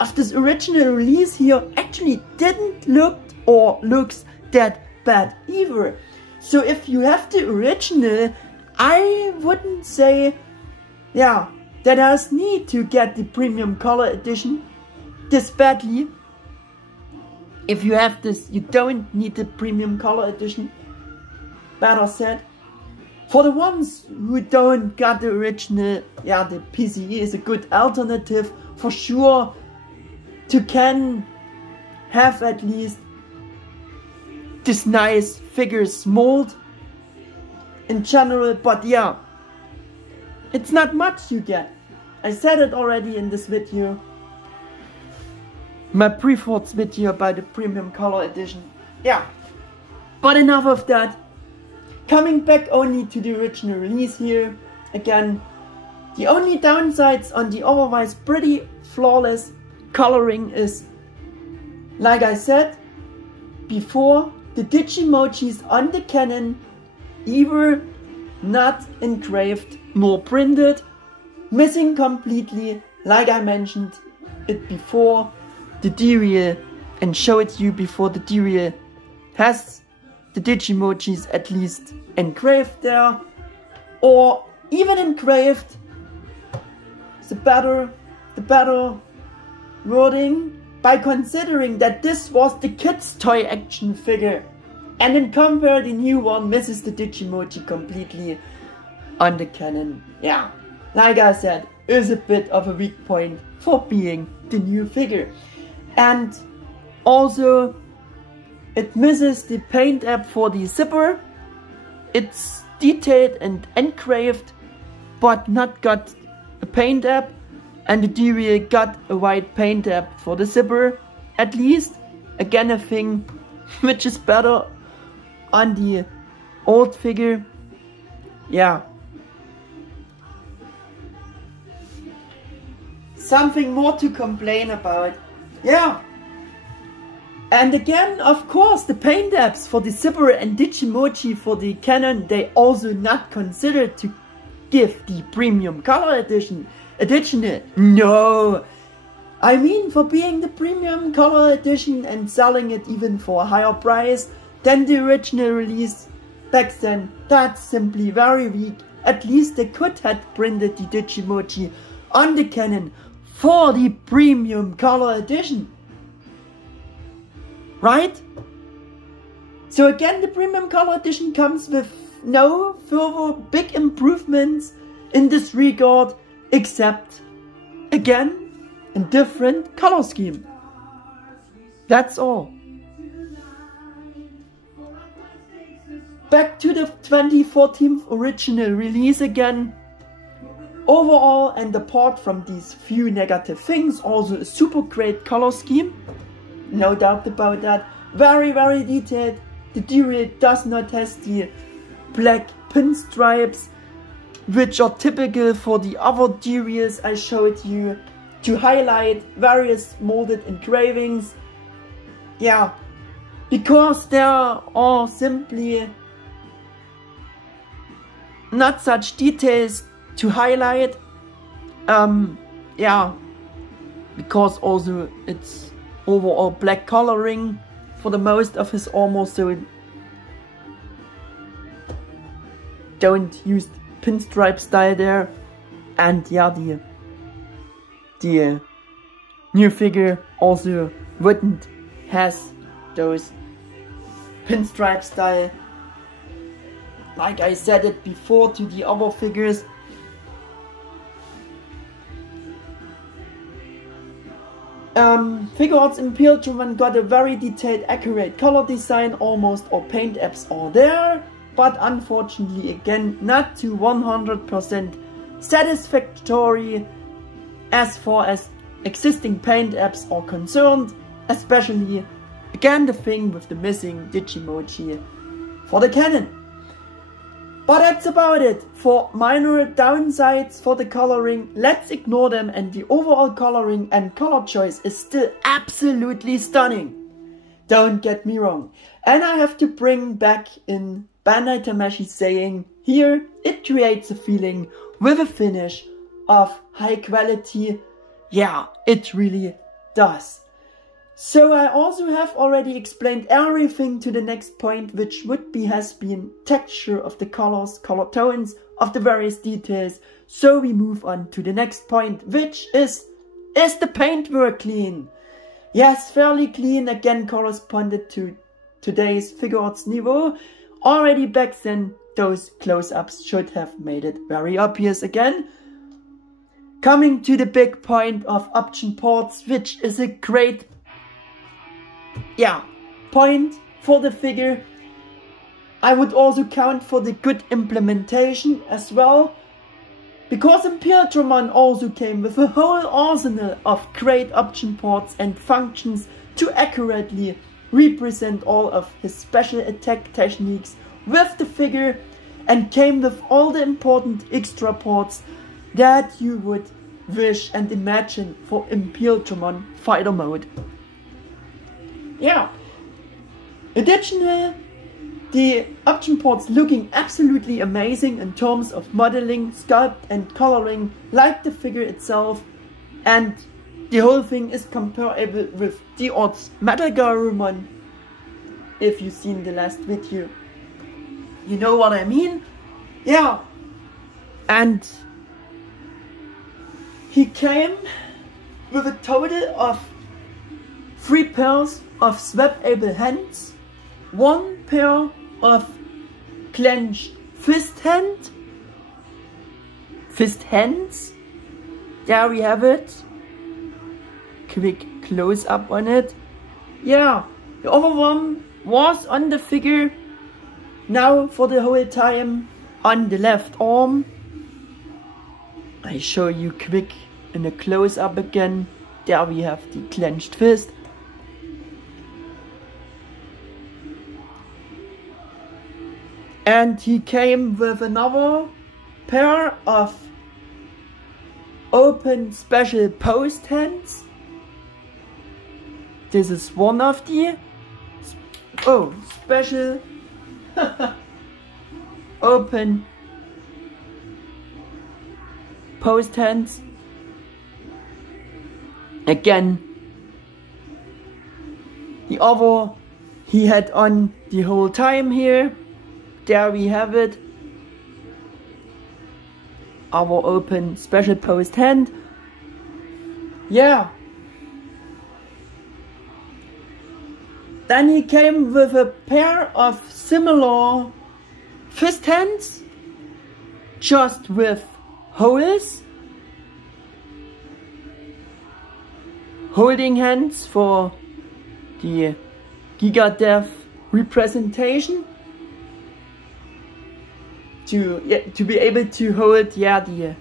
of this original release here actually didn't look or looks that bad either. So if you have the original, I wouldn't say, yeah, that has need to get the premium color edition this badly. If you have this, you don't need the premium color edition. Better said. For the ones who don't got the original, yeah, the PCE is a good alternative for sure to can have at least this nice figures mold in general. But yeah, it's not much you get. I said it already in this video, my pre-thoughts video about the premium color edition. Yeah, but enough of that. Coming back only to the original release here, again, the only downsides on the otherwise pretty flawless coloring is, like I said before, the Digimojis on the cannon either not engraved nor printed, missing completely, like I mentioned it before, the D-Reel, and show it you before the D-Reel has the the Digimojis at least engraved there, or even engraved, the better wording, by considering that this was the kid's toy action figure, and in compare the new one misses the Digimoji completely on the canon. Yeah, like I said, is a bit of a weak point for being the new figure. And also it misses the paint app for the zipper. It's detailed and engraved, but not got a paint app, and the D-Real got a white paint app for the zipper at least. Again, a thing which is better on the old figure. Yeah. Something more to complain about. Yeah. And again, of course, the paint apps for the zipper and Digimoji for the canon, they also not considered to give the premium color edition additional. No! I mean, for being the premium color edition and selling it even for a higher price than the original release back then, that's simply very weak. At least they could have printed the Digimoji on the canon for the premium color edition. Right? So again, the premium color edition comes with no further big improvements in this regard, except, again, a different color scheme. That's all. Back to the 2014 original release again. Overall, and apart from these few negative things, also a super great color scheme. No doubt about that. Very, very detailed. The D-Real does not have the black pinstripes, which are typical for the other D-Reals I showed you, to highlight various molded engravings. Yeah, because there are simply not such details to highlight. Yeah, because also it's overall black coloring for the most of his armor, so don't use pinstripe style there. And yeah, the new figure also wouldn't has those pinstripe style, like I said it before to the other figures. Figuarts Imperialdramon got a very detailed, accurate color design. Almost all paint apps are there, but unfortunately again not to 100% satisfactory as far as existing paint apps are concerned, especially again the thing with the missing Digimoji for the canon. But that's about it. For minor downsides for the coloring, let's ignore them, and the overall coloring and color choice is still absolutely stunning. Don't get me wrong. And I have to bring back in Bandai Tamashii saying, here it creates a feeling with a finish of high quality. Yeah, it really does. So I also have already explained everything to the next point, which would be has been texture of the colors, color tones of the various details. So we move on to the next point, which is the paintwork clean? Yes, fairly clean, again corresponded to today's Figuarts niveau. Already back then, those close-ups should have made it very obvious again. Coming to the big point of option ports, which is a great point for the figure. I would also count for the good implementation as well, because Imperialdramon also came with a whole arsenal of great option ports and functions to accurately represent all of his special attack techniques with the figure, and came with all the important extra ports that you would wish and imagine for Imperialdramon Fighter Mode. Yeah, additionally, the option ports looking absolutely amazing in terms of modeling, sculpt and coloring, like the figure itself, and the whole thing is comparable with D-Arts Metal Garurumon. if you've seen the last video. You know what I mean? Yeah. And he came with a total of 3 pairs of swappable hands, 1 pair of clenched fist hands. There we have it. Quick close up on it. Yeah, the other one was on the figure. Now for the whole time on the left arm. I show you quick in a close up again. There we have the clenched fist. And he came with another pair of open special post hands. This is one of the special open post hands. Again, the other he had on the whole time here. There we have it. Our open special post hand. Yeah. Then he came with a pair of similar fist hands, just with holes. Holding hands for the Giga-Death representation. To be able to hold the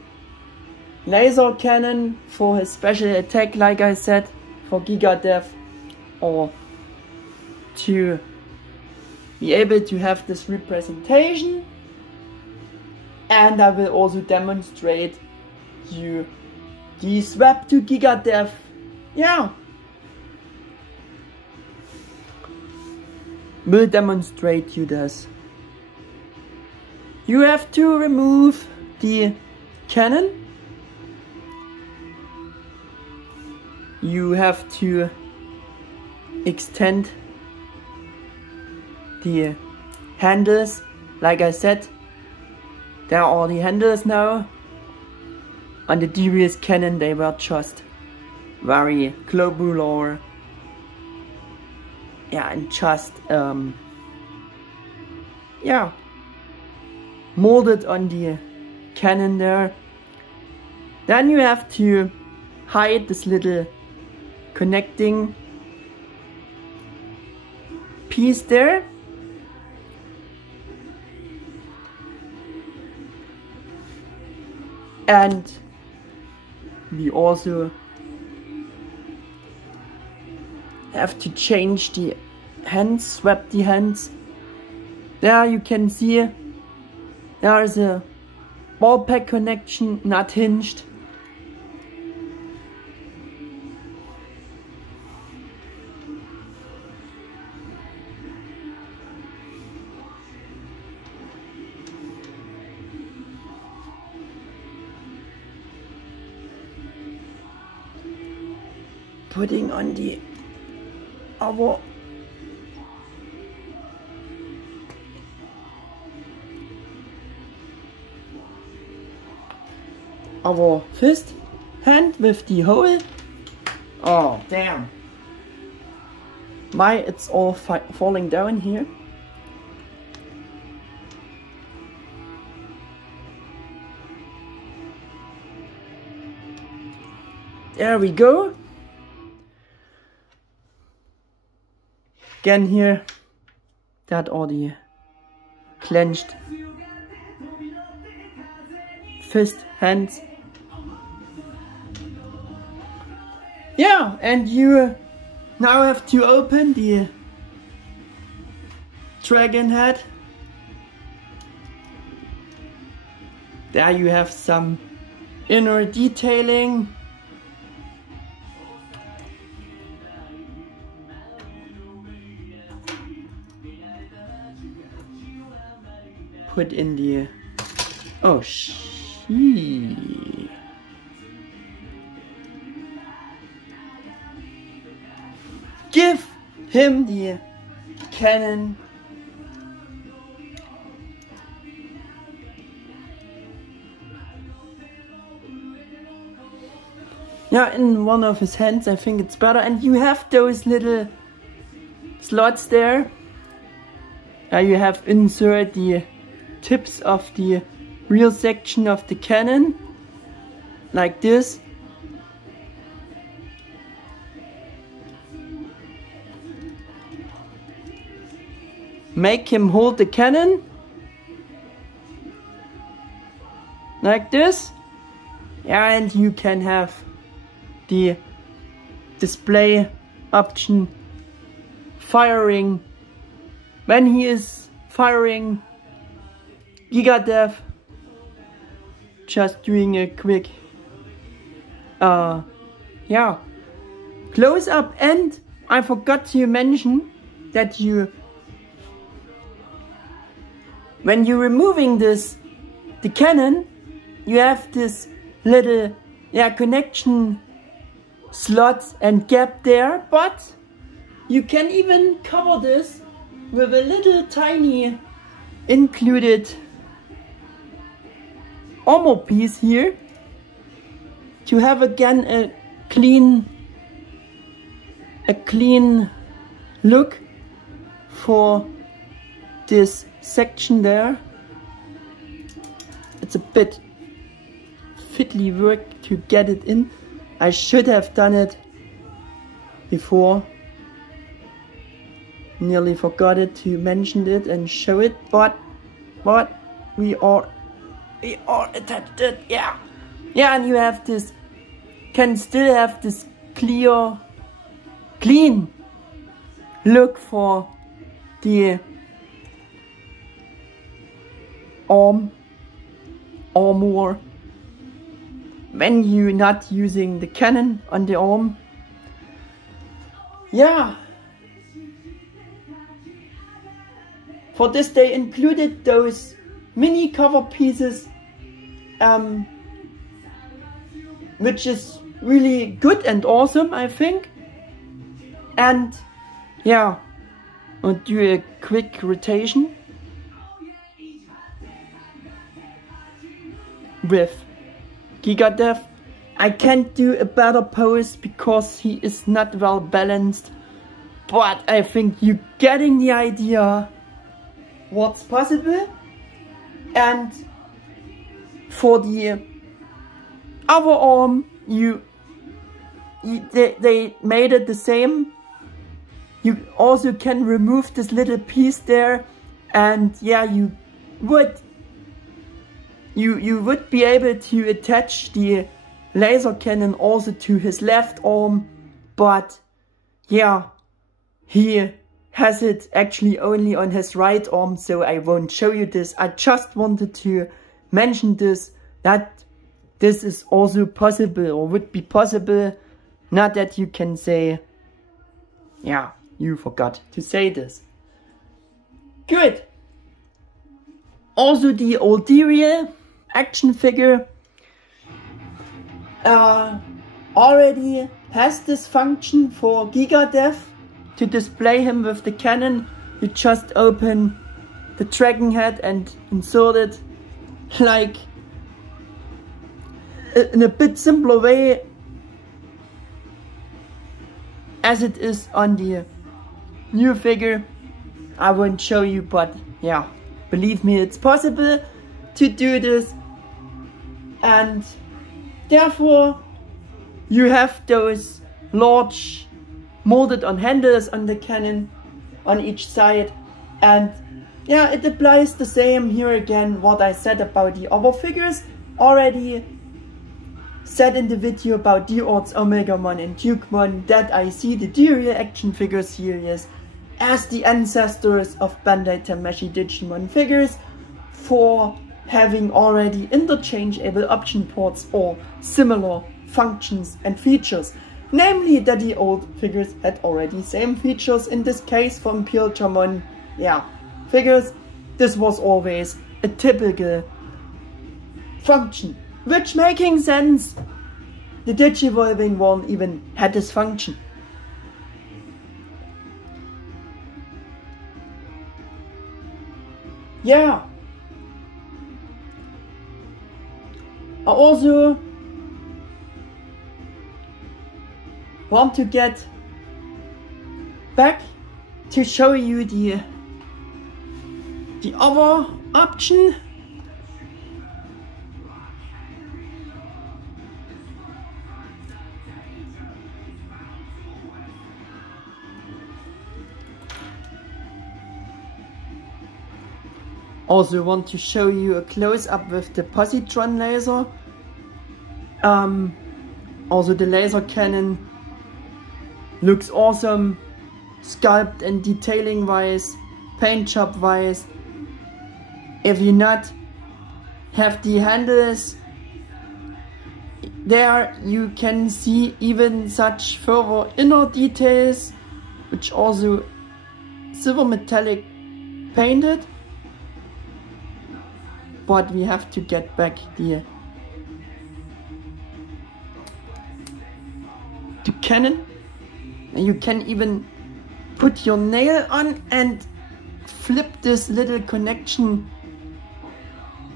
laser cannon for his special attack, like I said, for Giga-Death, or to be able to have this representation. And I will also demonstrate you the swap to Giga-Death. Yeah, will demonstrate you this. You have to remove the cannon. You have to extend the handles. Like I said, there are the handles now. On the previous cannon they were just very globular. Yeah, and just molded on the cannon there. Then you have to hide this little connecting piece there. And we also have to change the hands, swap the hands. There you can see there is a ball pack connection, not hinged. Putting on the our fist hand with the hole. Oh damn! It's all falling down here. There we go. Again here, that are the clenched fist hands. Yeah, and you now have to open the dragon head. There you have some inner detailing. Put in the give him the cannon. Yeah, in one of his hands, I think it's better. And you have those little slots there. You have insert the tips of the real section of the cannon, like this. Make him hold the cannon, like this. Yeah, and you can have the display option firing when he is firing Giga-Death. Just doing a quick yeah, close up. And I forgot to mention that when you're removing the cannon, you have this little connection slot and gap there, but you can even cover this with a little tiny included armor piece here to have again a clean look for this section there. It's a bit fiddly work to get it in. I should have done it before. Nearly forgot it to mention it and show it, but we are attached it. Yeah, and you have this, can still have this clean look for the armor when you're not using the cannon on the arm. Yeah, for this they included those mini cover pieces, which is really good and awesome, I think. And yeah, I'll do a quick rotation with Giga-Death. I can't do a better pose because he is not well balanced, but I think you're getting the idea what's possible. And for the other arm, they made it the same. You also can remove this little piece there, and yeah, you would be able to attach the laser cannon also to his left arm, but yeah, he has it actually only on his right arm, so I won't show you this. I just wanted to mention this, that this is also possible, or would be possible. Not that you can say, yeah, you forgot to say this. Good. Also the ulterior action figure already has this function for Giga-Death. To display him with the cannon, you just open the dragon head and insert it like in a bit simpler way as it is on the new figure. I won't show you, but yeah, believe me, it's possible to do this. And therefore you have those large molded on handles on the cannon on each side, and yeah, it applies the same here again what I said about the other figures. Already said in the video about D-Arts Omegamon and Dukemon that I see the D-Real action figure series as the ancestors of Bandai Tamashii Digimon figures for having already interchangeable option ports or similar functions and features. Namely that the old figures had already same features. In this case for Imperialdramon figures, this was always a typical function. Which making sense, the Digivolving one even had this function. yeah, I also want to get back to show you the other option. Also want to show you a close-up with the Positron Laser. Also the laser cannon looks awesome, sculpt and detailing wise, paint job wise. If you not have the handles there, you can see even such further inner details, which also silver metallic painted. But we have to get back the cannon. And you can even put your nail on and flip this little connection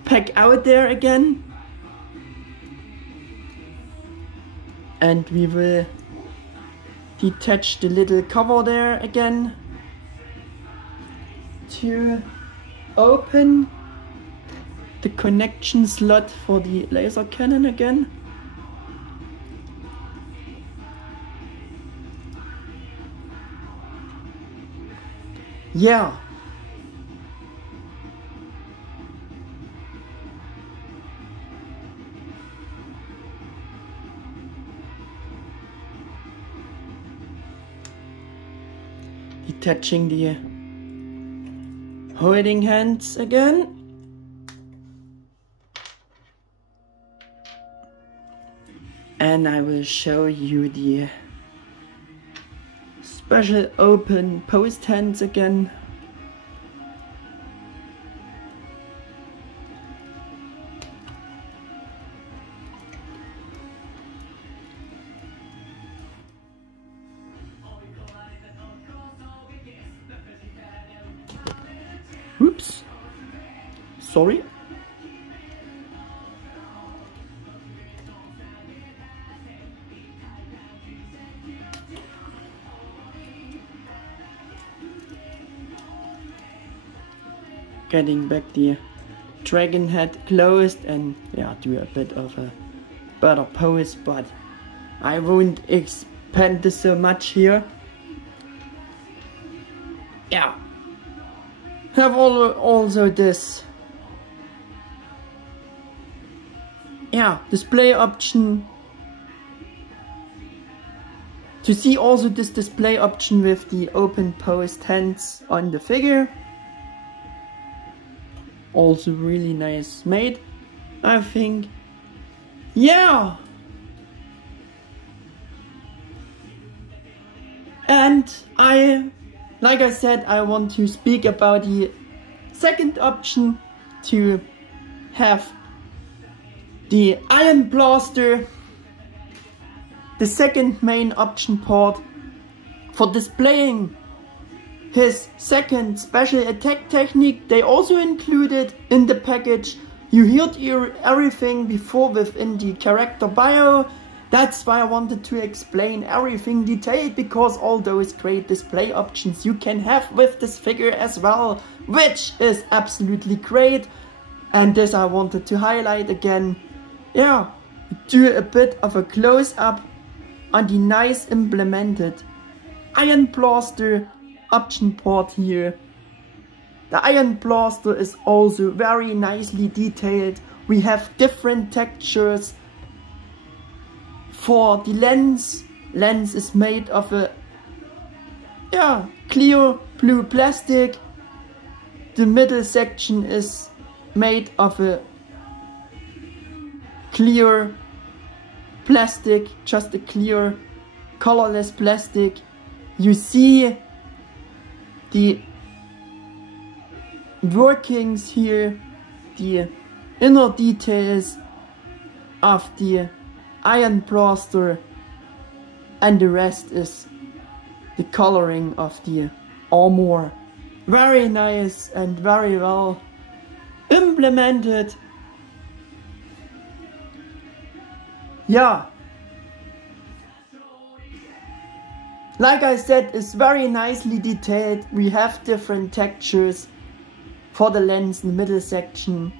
pack out there again. And we will detach the little cover there again to open the connection slot for the laser cannon again. Yeah. Detaching the holding hands again. And I will show you the special open post hands again. Oops, sorry. Getting back the dragon head closed and yeah, do a bit of a better pose, but I won't expand this so much here. Yeah, have also this display option. To see also this display option with the open post hands on the figure. Also really nice made, I think. Yeah. And like I said, I want to speak about the second option, to have the Iron Blaster, the second main option part for displaying his second special attack technique. They also included in the package. You heard everything before within the character bio. That's why I wanted to explain everything detailed, because all those great display options you can have with this figure as well, which is absolutely great. And this I wanted to highlight again. Yeah, do a bit of a close-up on the nice implemented Iron Blaster option part here. The Iron Blaster is also very nicely detailed. We have different textures for the lens. Lens is made of a clear blue plastic. The middle section is made of a clear plastic, just a clear colorless plastic. You see the workings here, the inner details of the Iron Blaster, and the rest is the coloring of the armor. Very nice and very well implemented. Yeah. Like I said, it's very nicely detailed. We have different textures for the lens in the middle section.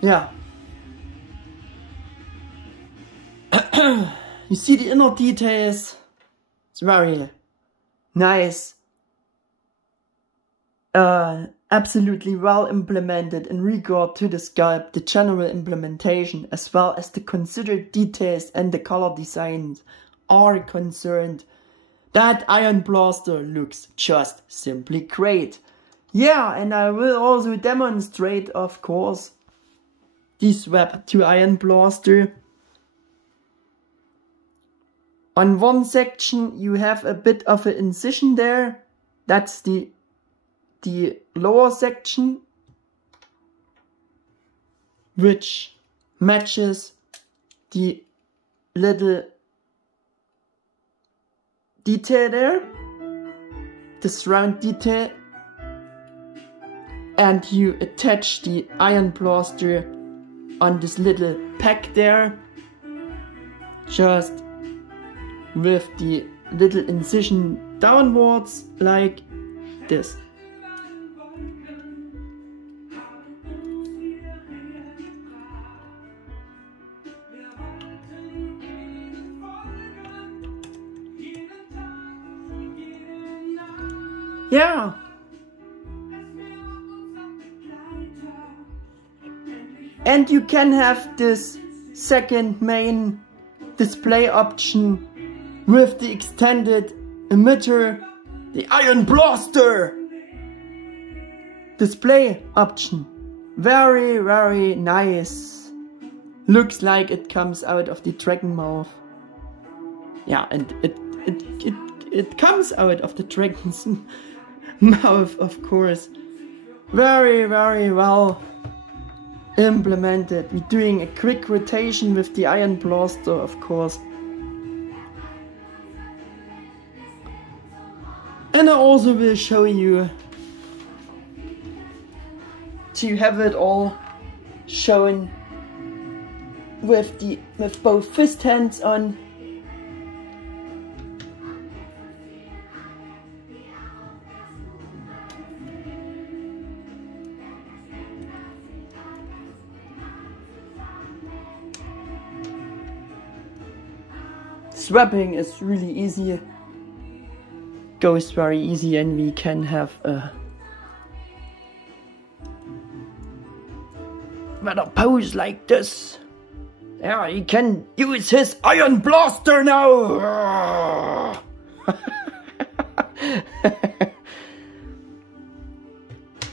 Yeah. You see the inner details. It's very nice. Absolutely well implemented in regard to the sculpt, the general implementation, as well as the considered details and the color designs are concerned. That Iron Blaster looks just simply great. Yeah, and I will also demonstrate, of course, this Web 2 Iron Blaster. On one section you have a bit of an incision there. That's the lower section, which matches the little detail there, this round detail, and you attach the Iron Blaster on this little pack there, just with the little incision downwards like this. Yeah. And you can have this second main display option with the extended emitter, the Iron Blaster display option. Very, very nice. Looks like it comes out of the dragon mouth. Yeah, and it comes out of the dragon's mouth, of course. Very, very well implemented. We're doing a quick rotation with the Iron Blaster, of course. And I also will show you to have it all shown with both fist hands on. Swapping is really easy, goes very easy, and we can have a better pose like this. Yeah, he can use his Iron Blaster now.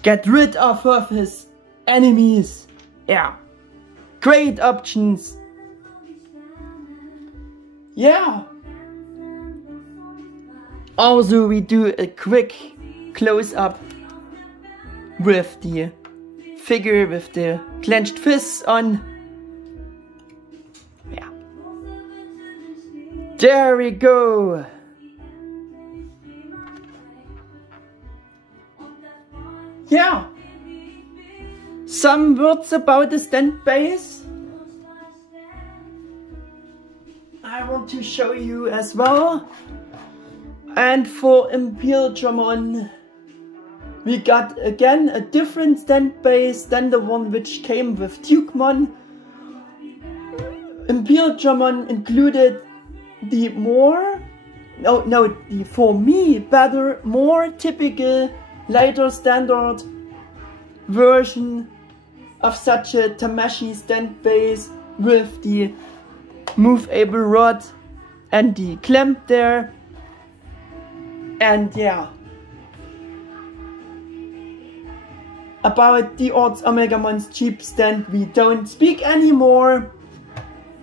Get rid of his enemies. Yeah, great options. Yeah. Also, we do a quick close-up with the figure with the clenched fists on. Yeah. There we go. Yeah. Some words about the stand base I want to show you as well. And for Imperialdramon, we got again a different stand base than the one which came with Digimon. Imperialdramon included the for me better, more typical, lighter standard version of such a Tamashii stand base with the movable rod and the clamp there. And yeah, about D-Arts Omegamon's cheap stand we don't speak anymore.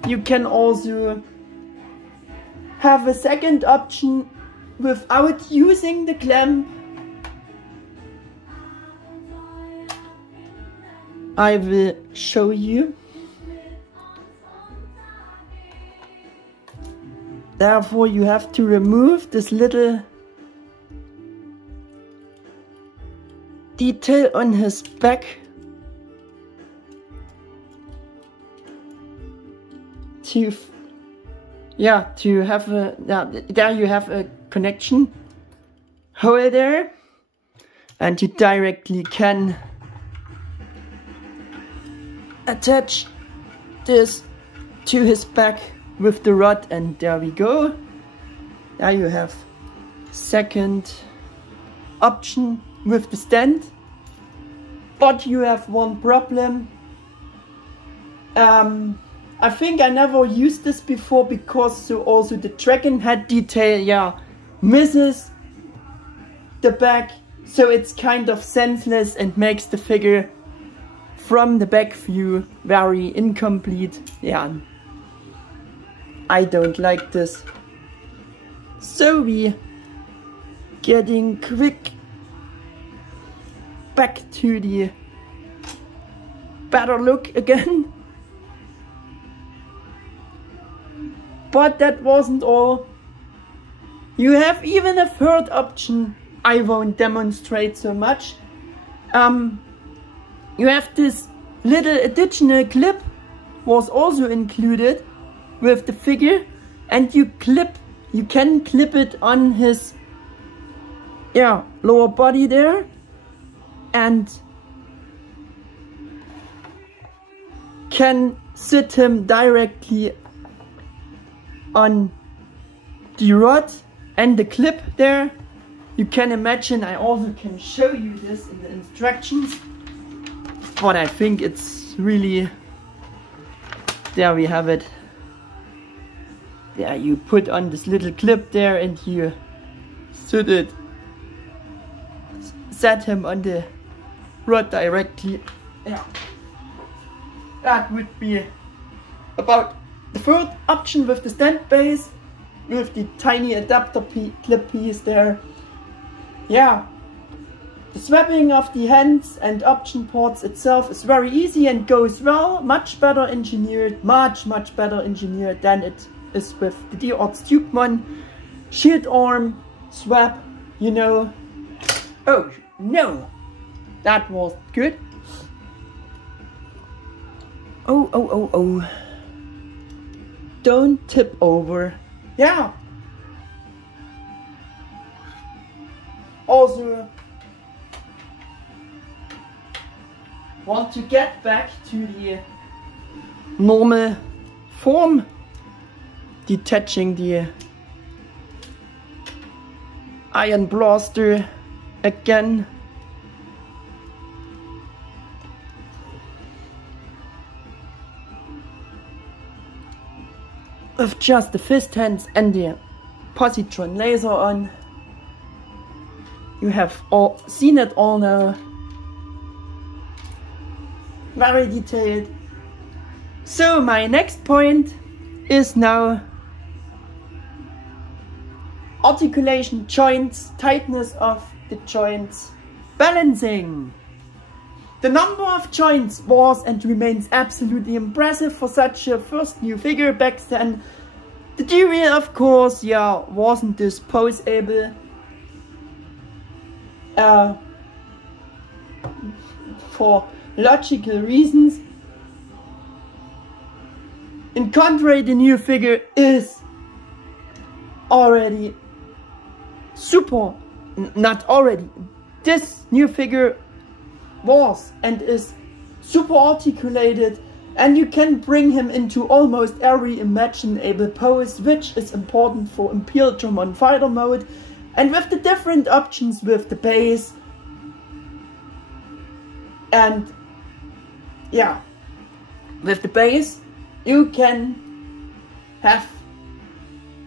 You can also have a second option without using the clamp. I will show you. Therefore you have to remove this little detail on his back to have a, there you have a connection hole there, and you directly can attach this to his back with the rod, and there we go. There you have second option with the stand, but you have one problem. I think I never used this before because also the dragon head detail misses the back, so it's kind of senseless and makes the figure from the back view very incomplete. I don't like this. So we getting quick back to the better look again. But that wasn't all. You have even a third option I won't demonstrate so much. You have this little additional clip, was also included with the figure, and you can clip it on his lower body there, and can sit him directly on the rod and the clip there. You can imagine, I also can show you this in the instructions, but I think it's really, there we have it. There you put on this little clip there, and you set him on the rod directly. That would be about the third option with the stand base, with the tiny adapter clip piece there. The swapping of the hands and option ports itself is very easy and goes well, much better engineered than it is with the D-Arts Digimon shield arm swap, you know. Oh no, that was good. Oh. Don't tip over. Also want to get back to the normal form, detaching the iron blaster again. With just the fist hands and the Positron Laser on. You have all seen it all now. Very detailed. So my next point is now articulation, joints, tightness of the joints, balancing. The number of joints was and remains absolutely impressive for such a first new figure back then. The material, of course, wasn't disposable. For logical reasons. In contrary, the new figure is already this new figure was and is super articulated, and you can bring him into almost every imaginable pose, which is important for Imperialdramon Fighter Mode. And with the different options with the base, and with the base you can have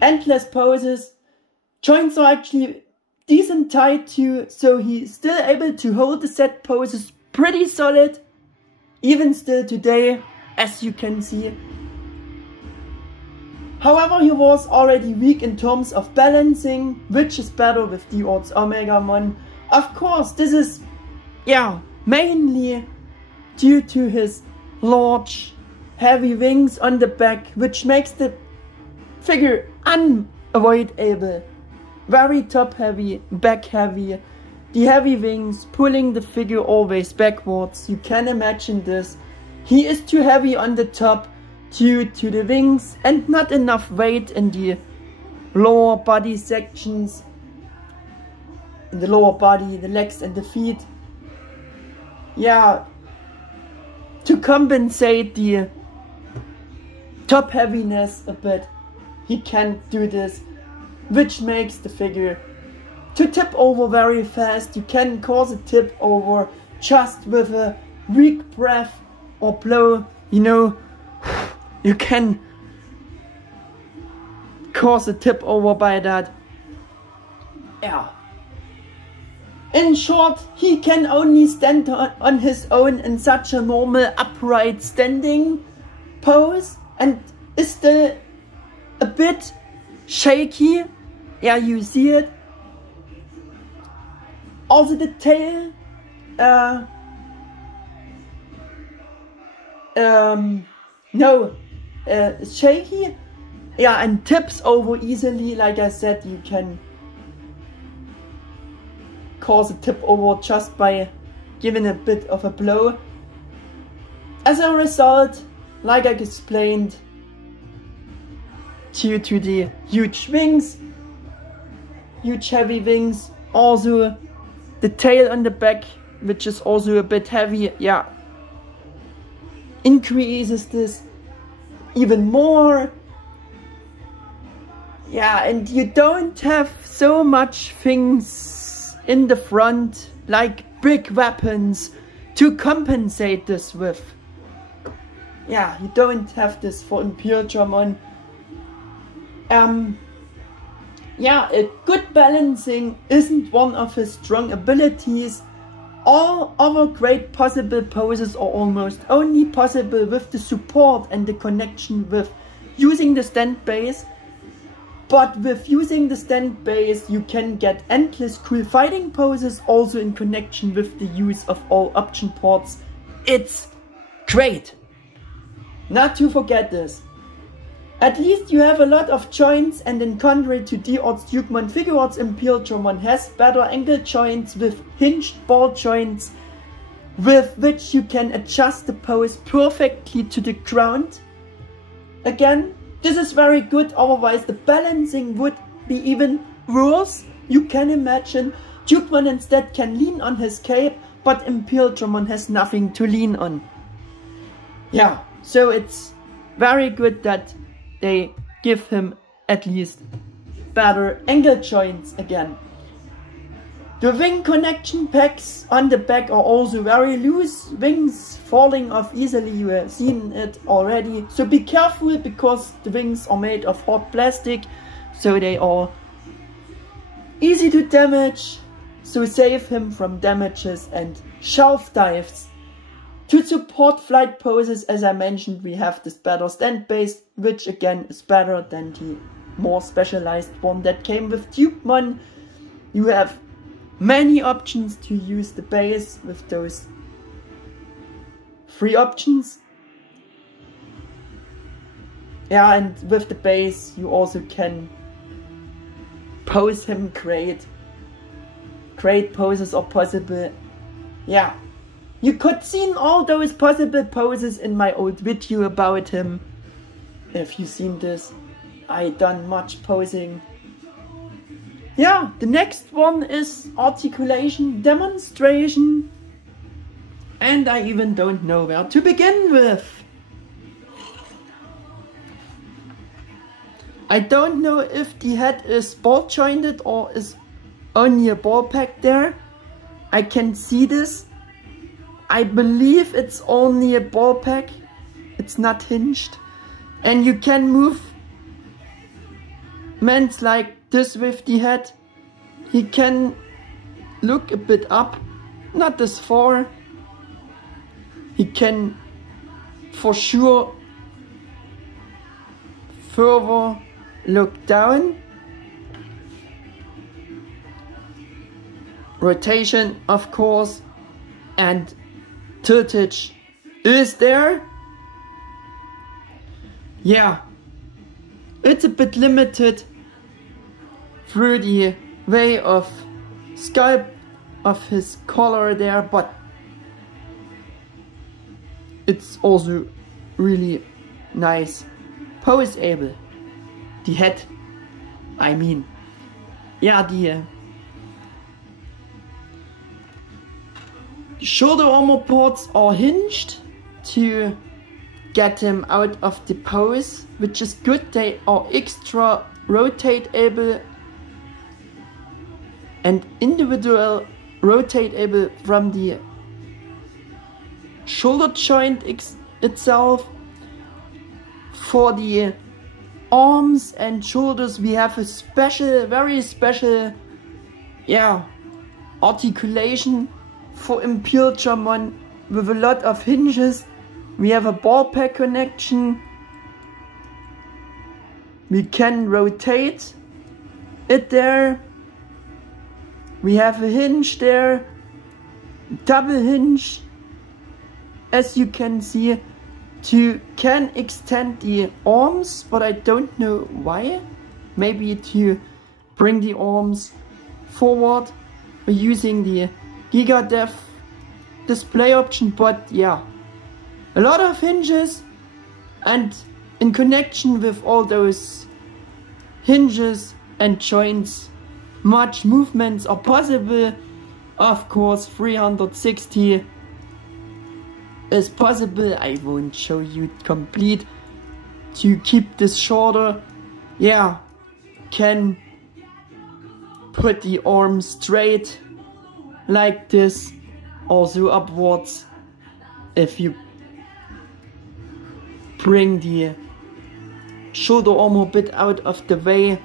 endless poses. Joints are actually decent tight too, so he's still able to hold the set poses pretty solid, even still today, as you can see. However, he was already weak in terms of balancing, which is better with D-Arts Omegamon. Of course, this is mainly due to his large heavy wings on the back, which makes the figure unavoidable. Very top heavy, back heavy. The heavy wings pulling the figure always backwards. You can imagine this. He is too heavy on the top. due to the wings and not enough weight in the lower body sections, in the lower body, the legs and the feet. Yeah, to compensate the top heaviness a bit, he can't do this, which makes the figure to tip over very fast. You can cause a tip over just with a weak breath or blow, you know, you can cause a tip over by that. Yeah. In short, he can only stand on his own in such a normal upright standing pose and is still a bit shaky. Yeah, you see it. Also the tail shaky. Yeah, and tips over easily. Like I said, you can cause a tip over just by giving a bit of a blow. As a result, like I explained, due to the huge wings, huge heavy wings, also the tail on the back, which is also a bit heavy, yeah, increases this even more. Yeah, and you don't have so much things in the front, like big weapons, to compensate this with. Yeah, you don't have this for Imperialdramon. Yeah, a good balancing isn't one of his strong abilities. All other great possible poses are almost only possible with the support and the connection with using the stand base. But with using the stand base, you can get endless cool fighting poses also in connection with the use of all option ports. It's great! Not to forget this. At least you have a lot of joints, and in contrary to D-Arts Digimon Figuarts, Imperialdramon has better angle joints with hinged ball joints with which you can adjust the pose perfectly to the ground. Again, this is very good, otherwise the balancing would be even worse. You can imagine Digimon instead can lean on his cape, but Imperialdramon has nothing to lean on. Yeah, so it's very good that they give him at least better angle joints again. The wing connection packs on the back are also very loose, wings falling off easily, you have seen it already. So be careful, because the wings are made of hard plastic, so they are easy to damage. So save him from damages and shelf dives. To support flight poses, as I mentioned, we have this better stand base, which again is better than the more specialized one that came with Digimon. You have many options to use the base with those 3 options. Yeah, and with the base you also can pose him great. Great poses are possible. Yeah. You could see all those possible poses in my old video about him. If you've seen this, I done much posing. Yeah, the next one is articulation demonstration. And I even don't know where to begin with. I don't know if the head is ball jointed or is only a ball pack there. I can see this. I believe it's only a ball pack, it's not hinged. And you can move Mans like this with the head. He can look a bit up, not this far. He can for sure further look down. Rotation, of course, and tiltage is there. Yeah, it's a bit limited through the way of sculpt of his collar there, but it's also really nice poseable. The head, I mean. Yeah, the shoulder armor ports are hinged to get him out of the pose, which is good. They are extra rotatable and individual rotatable from the shoulder joint itself. For the arms and shoulders we have a special, very special, yeah, articulation for Imperialdramon with a lot of hinges. We have a ball pack connection. We can rotate it there. We have a hinge there, double hinge, as you can see, can extend the arms, but I don't know why. Maybe to bring the arms forward using the Giga-Death display option, but yeah, a lot of hinges, and in connection with all those hinges and joints, much movements are possible. Of course, 360 is possible. I won't show you complete. To keep this shorter, yeah, can put the arm straight like this, also upwards. If you bring the shoulder armor bit out of the way,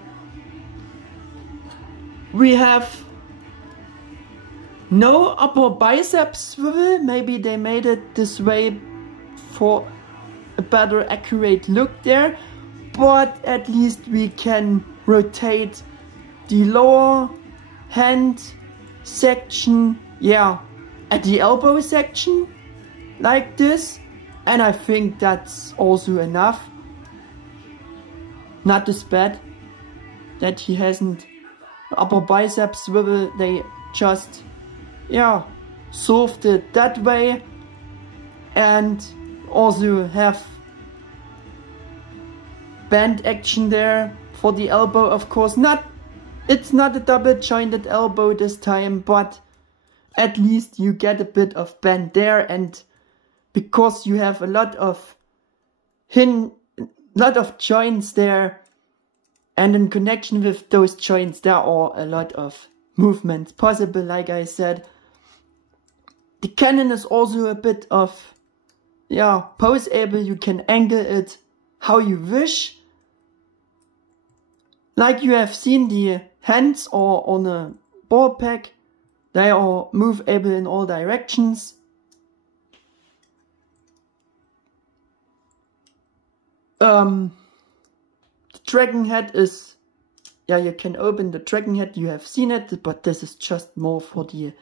we have no upper bicep swivel. Maybe they made it this way for a better accurate look there, but at least we can rotate the lower hand section, yeah, at the elbow section like this, and I think that's also enough. Not as bad that he hasn't upper bicep swivel. They just, yeah, solved it that way, and also have band action there for the elbow. Of course, it's not a double jointed elbow this time, but at least you get a bit of bend there, and because you have a lot of joints there, and in connection with those joints there are a lot of movements possible. Like I said, the cannon is also a bit of, yeah, poseable. You can angle it how you wish. Like you have seen, the hands are on a ball pack. They are movable in all directions. The dragon head is, yeah, you can open the dragon head. You have seen it, but this is just more for the,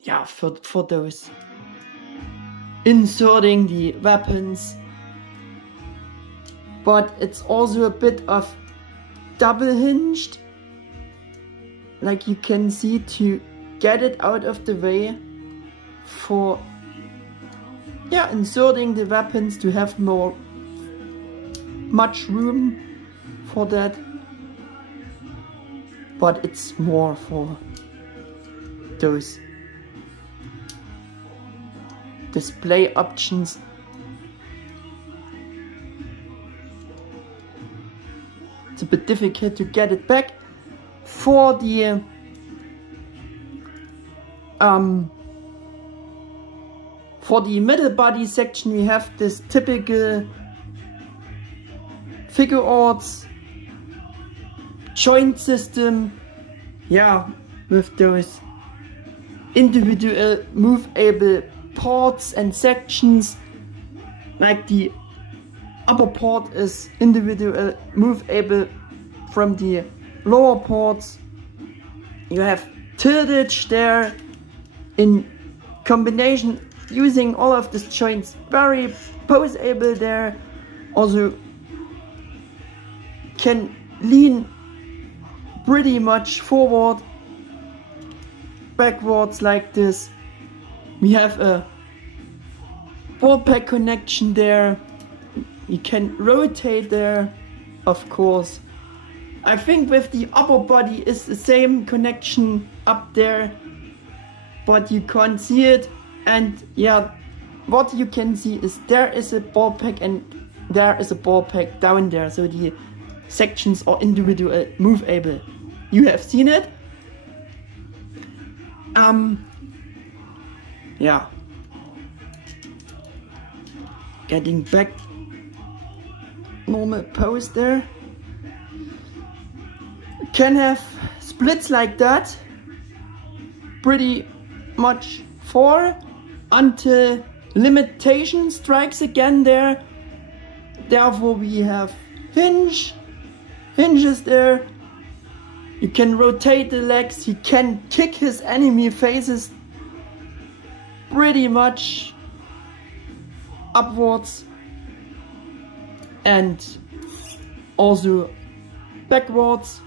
yeah, for those inserting the weapons. But it's also a bit of double hinged, like you can see, to get it out of the way for, yeah, inserting the weapons, to have much room for that. But it's more for those display options. It's a bit difficult to get it back. For the middle body section, we have this typical Figuarts joint system, yeah, with those individual movable parts and sections. Like the upper part is individual movable from the lower parts. You have tiltage there in combination, using all of these joints, very poseable there. Also can lean pretty much forward, backwards like this. We have a ball pack connection there. You can rotate there, of course. I think with the upper body is the same connection up there, but you can't see it. And yeah, what you can see is there is a ball pack and there is a ball pack down there, so the sections are individual movable. You have seen it. Yeah. Getting back normal pose there. Can have splits like that. Pretty much 4 until limitation strikes again there. Therefore we have hinges there. You can rotate the legs, he can kick his enemy faces pretty much upwards and also backwards.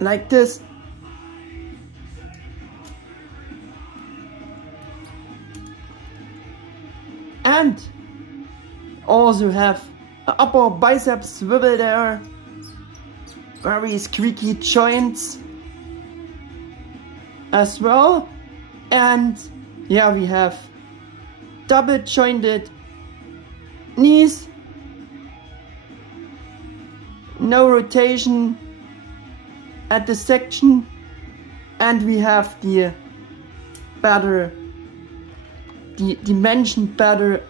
Like this. And also have an upper biceps swivel there. Very squeaky joints as well. And yeah, we have double jointed knees. No rotation at the section, and we have the dimension better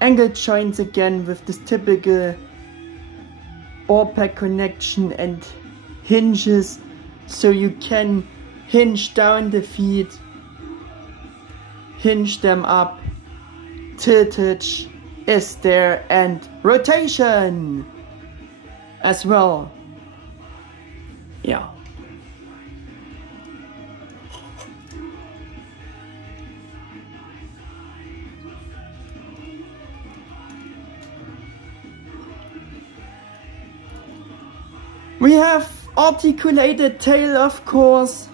angle joints again with this typical ball pack connection and hinges, so you can hinge down the feet, hinge them up, tiltage is there, and rotation as well. Yeah. We have articulated tail, of course.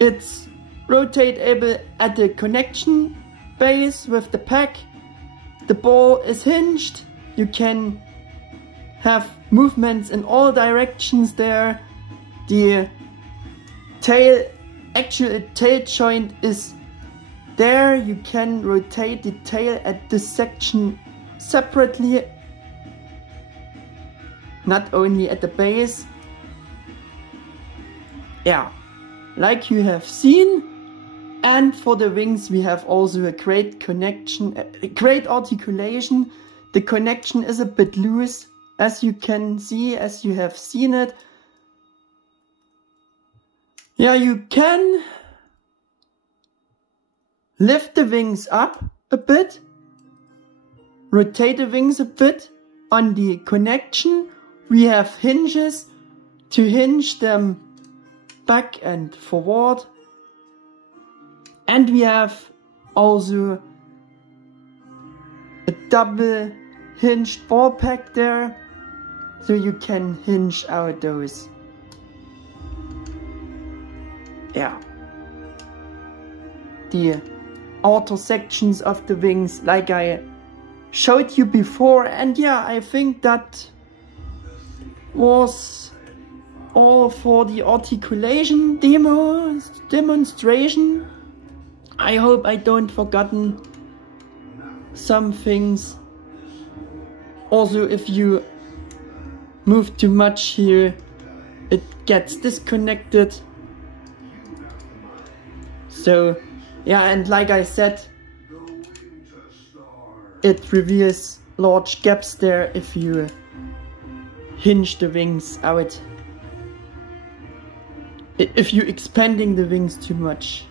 It's rotatable at the connection base with the pack. The ball is hinged. You can have movements in all directions there. The tail, actual tail joint is there. You can rotate the tail at this section separately, not only at the base. Yeah, like you have seen. And for the wings we have also a great connection, a great articulation. The connection is a bit loose, as you can see, as you have seen it. Yeah, you can lift the wings up a bit, rotate the wings a bit. On the connection we have hinges to hinge them back and forward. And we have also a double hinged ball pack there, so you can hinge out those. Yeah. The outer sections of the wings, like I showed you before. And yeah, I think that was all for the articulation demonstration. I hope I don't forgotten some things. Also, if you move too much here, it gets disconnected. So yeah, and like I said, it reveals large gaps there if you hinge the wings out. If you're expanding the wings too much,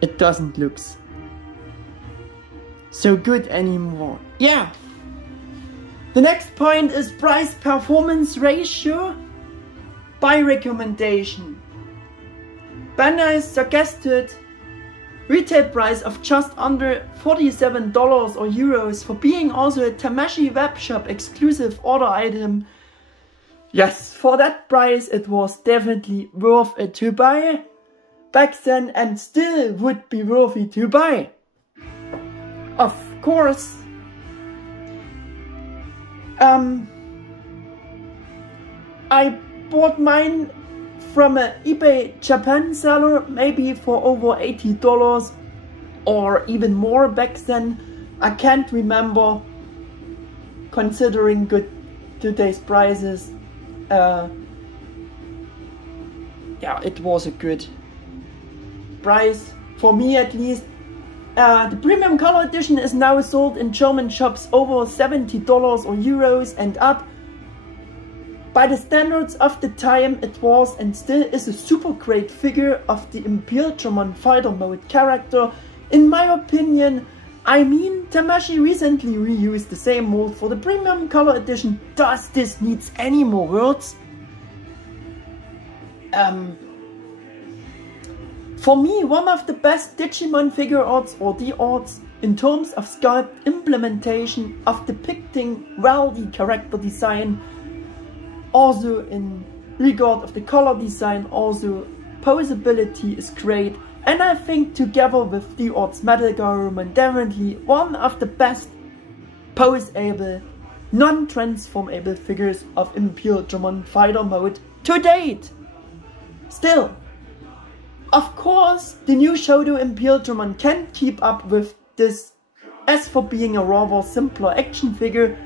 it doesn't look so good anymore. Yeah. The next point is price performance ratio by recommendation. Bandai suggested retail price of just under $47 or euros for being also a Tamashii webshop exclusive order item. Yes, for that price it was definitely worth it to buy back then, and still would be worthy to buy. Of course, I bought mine from an eBay Japan seller, maybe for over $80 or even more back then. I can't remember, considering today's prices. Yeah, it was a good price, for me at least. The premium color edition is now sold in German shops over $70 or euros and up. By the standards of the time, it was and still is a super great figure of the Imperialdramon Fighter Mode character, in my opinion. I mean, Tamashii recently reused the same mold for the premium color edition. Does this need any more words? For me, one of the best Digimon figure arts or D-Arts in terms of sculpt implementation, of depicting well the character design, also in regard of the color design, also posability is great, and I think together with D-Arts Metalgarurumon definitely one of the best poseable, non-transformable figures of Imperialdramon Fighter Mode to date. Still, of course, the new Shodo Imperialdramon can't keep up with this, as for being a rather simpler action figure.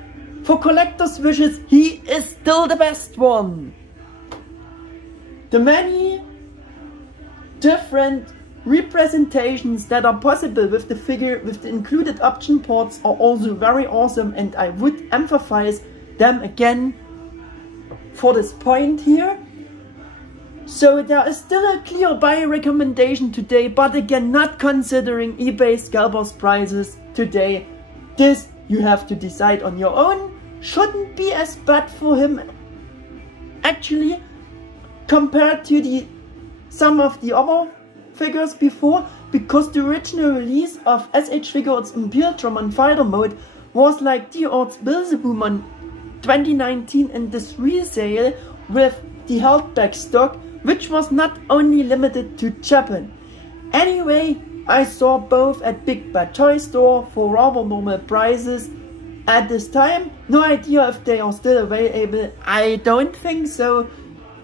For collectors' wishes, he is still the best one. The many different representations that are possible with the figure, with the included option parts, are also very awesome, and I would emphasize them again for this point here. So there is still a clear buy recommendation today, but again, not considering eBay scalpers prices today. This you have to decide on your own. Shouldn't be as bad for him actually, compared to some of the other figures before, because the original release of S.H.Figuarts Imperialdramon Fighter Mode was like D-Arts Digimon 2019 in this resale with the held back stock, which was not only limited to Japan. Anyway, I saw both at Big Bad Toy Store for rather normal prices at this time. No idea if they are still available, I don't think so,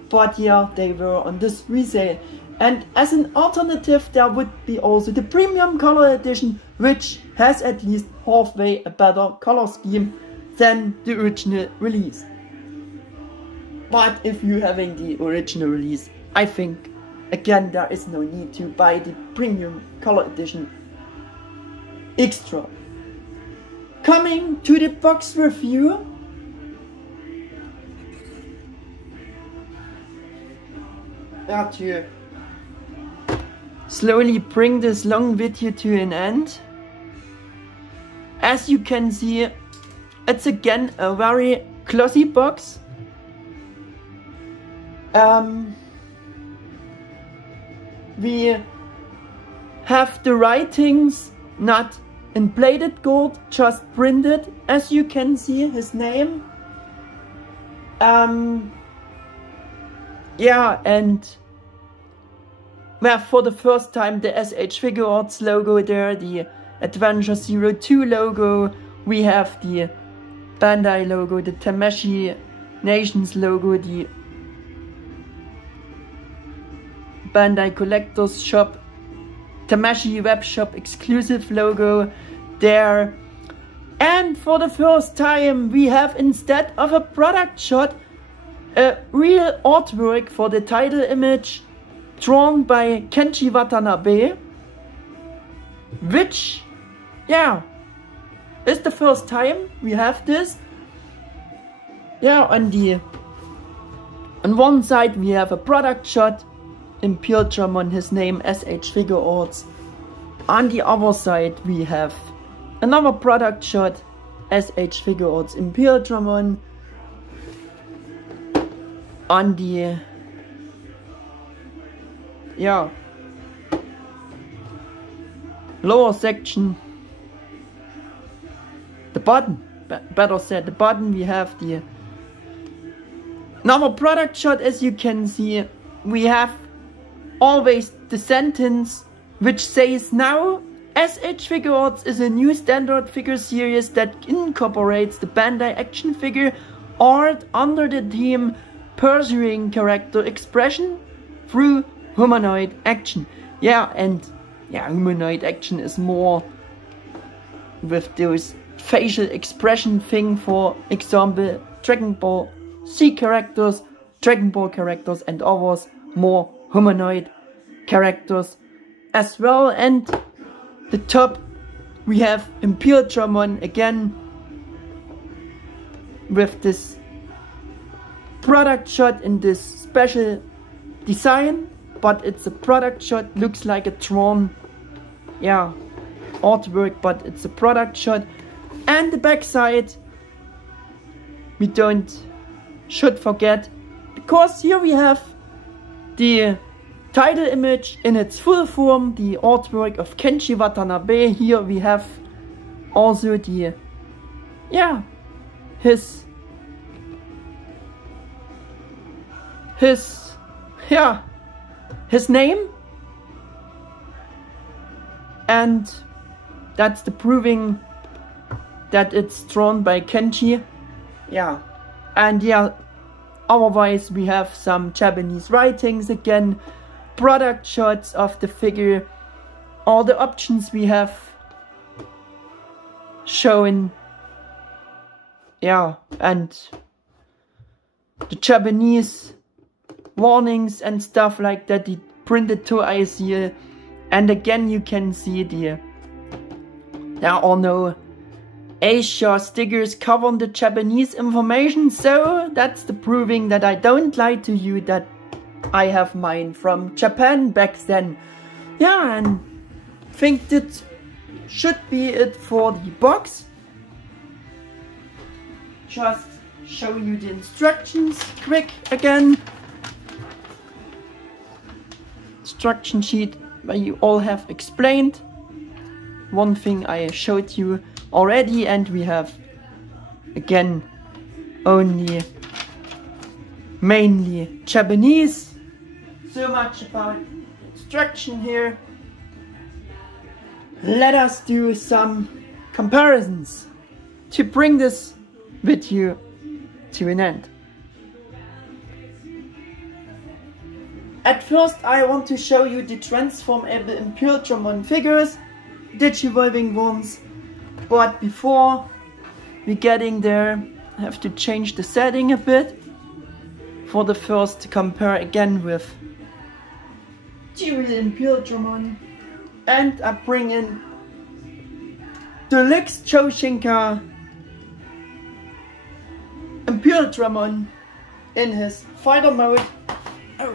but yeah, they were on this resale. And as an alternative, there would be also the premium color edition, which has at least halfway a better color scheme than the original release. But if you're having the original release, I think, again, there is no need to buy the premium color edition extra. Coming to the box review. To slowly bring this long video to an end. As you can see, it's again a very glossy box. We have the writings not in plated gold, just printed, as you can see his name. Yeah, and well, for the first time the S.H.Figuarts logo there, the Adventure 02 logo, we have the Bandai logo, the Tamashii Nations logo, the Bandai Collectors Shop, Tamashii Web Shop exclusive logo there. And for the first time we have, instead of a product shot, a real artwork for the title image drawn by Kenji Watanabe, which, yeah, is the first time we have this. Yeah, on one side we have a product shot, Imperialdramon, his name S.H.Figuarts. On the other side we have another product shot, S.H.Figuarts Imperialdramon. On the, yeah, lower section, the bottom, better said, the bottom, we have the Another product shot, as you can see, we have always the sentence which says, now S.H.Figuarts is a new standard figure series that incorporates the Bandai action figure art under the theme pursuing character expression through humanoid action. Yeah, and yeah, humanoid action is more with those facial expression thing, for example, Dragon Ball Z characters, Dragon Ball characters and others, more humanoid characters as well. And the top we have Imperialdramon again with this product shot in this special design, but it's a product shot, looks like a drawn, yeah, artwork, but it's a product shot. And the back side we should forget, because here we have the title image in its full form, the artwork of Kenji Watanabe. Here we have also the, yeah, his name, and that's the proving that it's drawn by Kenji. Yeah, and yeah, otherwise we have some Japanese writings again, product shots of the figure, all the options we have shown, yeah, and the Japanese warnings and stuff like that, the printed to IC. And again you can see there are no Asia stickers covering the Japanese information, so that's the proving that I don't lie to you, that I have mine from Japan back then. Yeah, and think that should be it for the box. Just show you the instructions quick again. Instruction sheet where you all have explained. One thing I showed you already, and we have again only mainly Japanese. So much about instruction here. Let us do some comparisons to bring this video to an end. At first I want to show you the transformable Imperialdramon figures, Digivolving ones, but before we getting there I have to change the setting a bit. For the first, to compare again with the real Imperialdramon, and I bring in Deluxe Choshinka Imperialdramon in his fighter mode. Oh.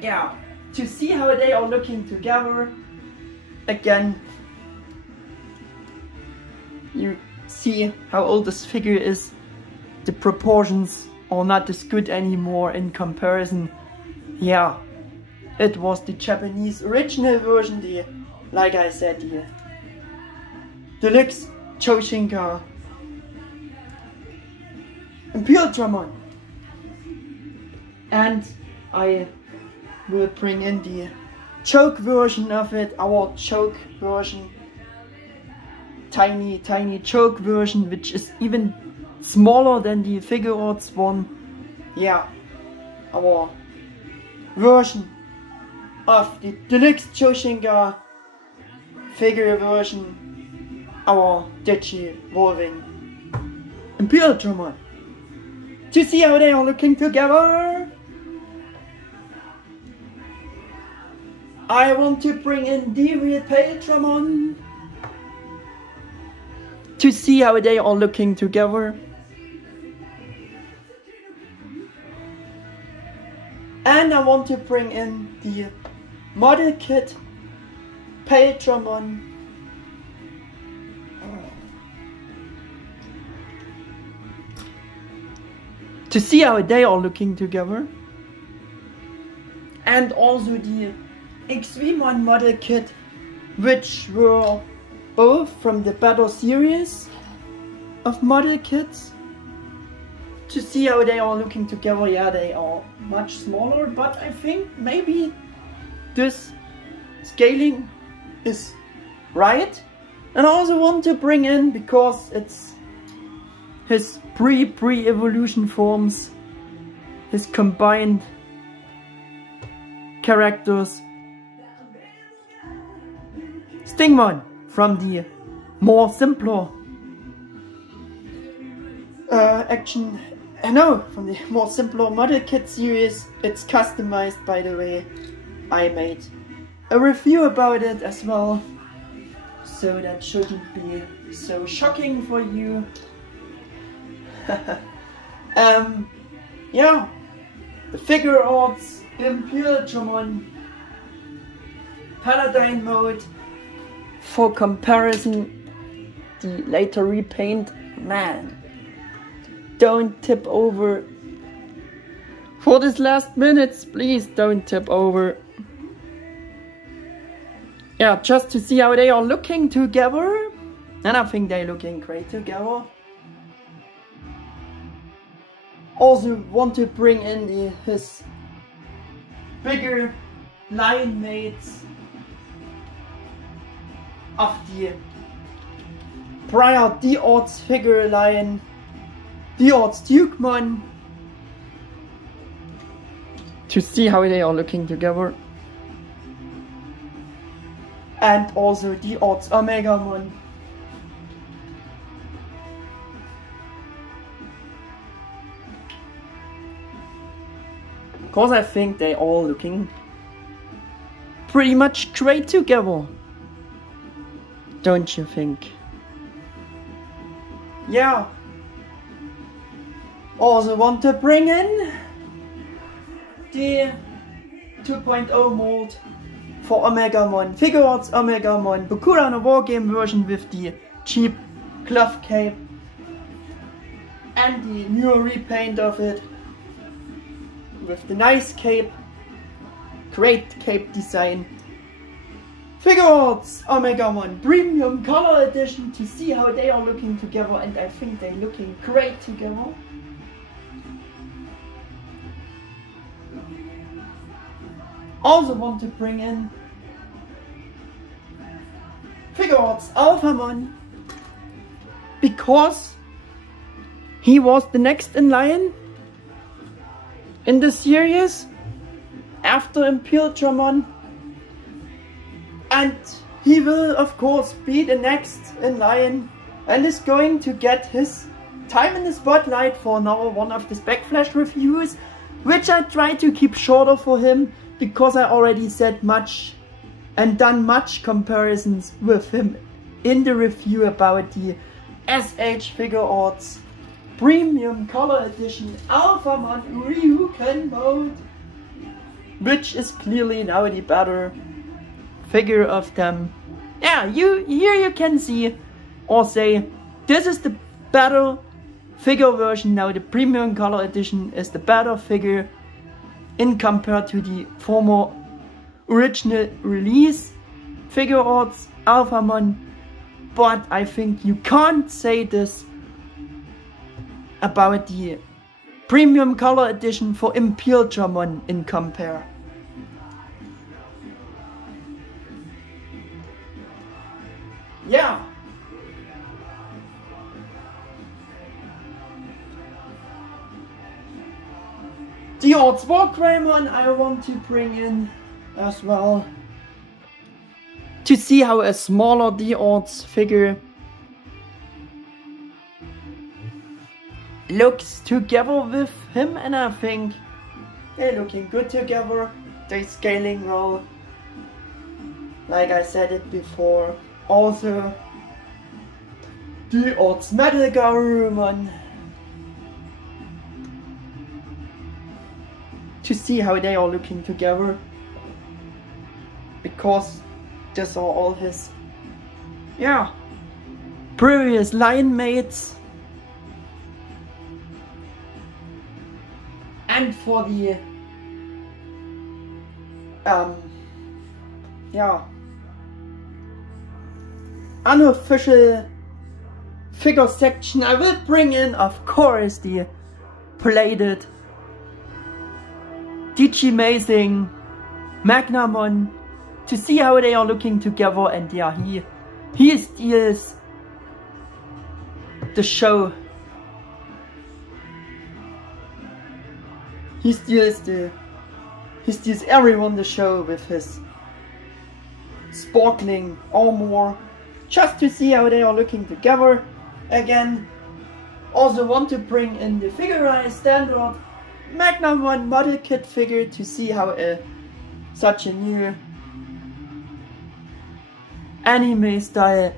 Yeah, to see how they are looking together. Again, you see how old this figure is. The proportions are not as good anymore in comparison. Yeah, it was the Japanese original version, the, like I said, the Deluxe Choshinka Imperialdramon. And I will bring in the choke version of it, our choke version, tiny choke version, which is even smaller than the Figuarts one. Yeah, our version of the Deluxe Choshinka figure version, our Digivolving Imperialdramon. To see how they are looking together, I want to bring in the Repaintramon to see how they are looking together. And I want to bring in the model kit Repaintramon to see how they are looking together. And also the XV1 model kit, which were both from the better series of model kits, to see how they are looking together. Yeah, they are much smaller, but I think maybe this scaling is right. And I also want to bring in, because it's his pre-evolution forms, his combined characters, Stingmon from the more simpler from the more simpler model kit series. It's customized, by the way. I made a review about it as well, so that shouldn't be so shocking for you. Yeah, the Figuarts Imperialdramon Fighter Mode. For comparison, the later repaint, man, don't tip over. For this last minutes, please don't tip over. Yeah, just to see how they are looking together. And I think they're looking great together. Also want to bring in his bigger line mates of the prior D-Arts figure line, D-Arts Digimon, to see how they are looking together. And also D-Arts Omegamon. Because I think they all looking pretty much great together. Don't you think? Yeah. Also want to bring in the 2.0 mold for Omegamon, Figuarts Omegamon, Bakuran, a wargame version with the cheap cloth cape and the new repaint of it with the nice cape, great cape design. Figuarts Omegamon Premium Color Edition, to see how they are looking together, and I think they're looking great together. Also want to bring in Figuarts Alphamon, because he was the next in line in the series after Imperialdramon, and he will of course be the next in line and is going to get his time in the spotlight for now one of the Backflash reviews, which I try to keep shorter for him, because I already said much and done much comparisons with him in the review about the S.H.Figuarts Premium Color Edition Alphamon Ryuken mode, which is clearly now the better figure of them. Yeah, here you can see or say this is the better figure version now. The Premium Color Edition is the better figure in compared to the former original release Figuarts Alphamon, but I think you can't say this about the Premium Color Edition for Imperialdramon in compare. Yeah. D-Arts Wargreymon I want to bring in as well, to see how a smaller D-Arts figure looks together with him, and I think they're looking good together. They're scaling well, like I said it before. Also D-Arts Metal Garurumon, to see how they are looking together, because these are all his previous line mates. And for the unofficial figure section, I will bring in, of course, the plated Digimazing Magnamon to see how they are looking together. And yeah, he steals the show. He steals everyone the show with his sparkling armor, just to see how they are looking together. Again, also want to bring in the Figuarts standard Magnamon model kit figure to see how such a new anime style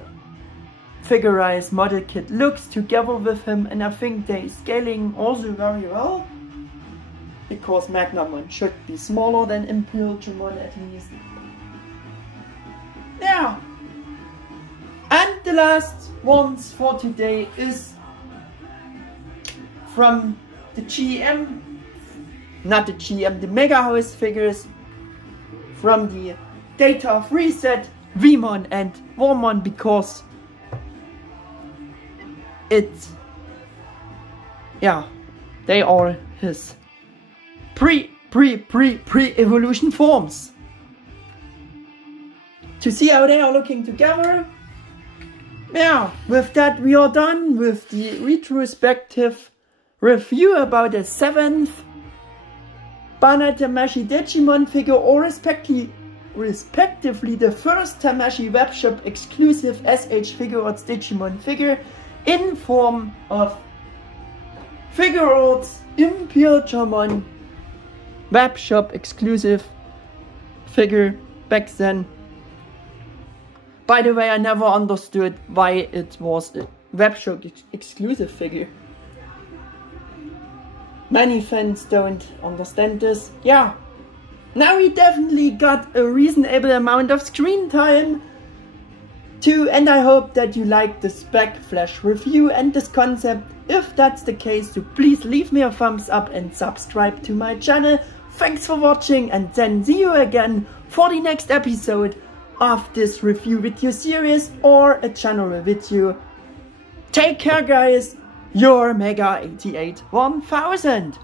Figuarts model kit looks together with him, and I think they scaling also very well, because Magnamon should be smaller than Imperialdramon at least. Yeah. And the last ones for today is from the GM, not the GM, the Mega House figures from the Data of Reset, Vmon and Warmon, because they are his pre-evolution forms. To see how they are looking together. Yeah, with that we are done with the retrospective review about the 7th Bandai Tamashii Digimon figure, or respectively the first Tamashii webshop exclusive S.H.Figuarts Digimon figure in form of Figuarts Imperialdramon webshop exclusive figure back then. By the way, I never understood why it was a webshop exclusive figure. Many fans don't understand this. Yeah, now we definitely got a reasonable amount of screen time too, and I hope that you liked this Backflash review and this concept. If that's the case, so please leave me a thumbs up and subscribe to my channel. Thanks for watching, and then see you again for the next episode of this review video series or a general video. Take care guys, your Mega 88 1000.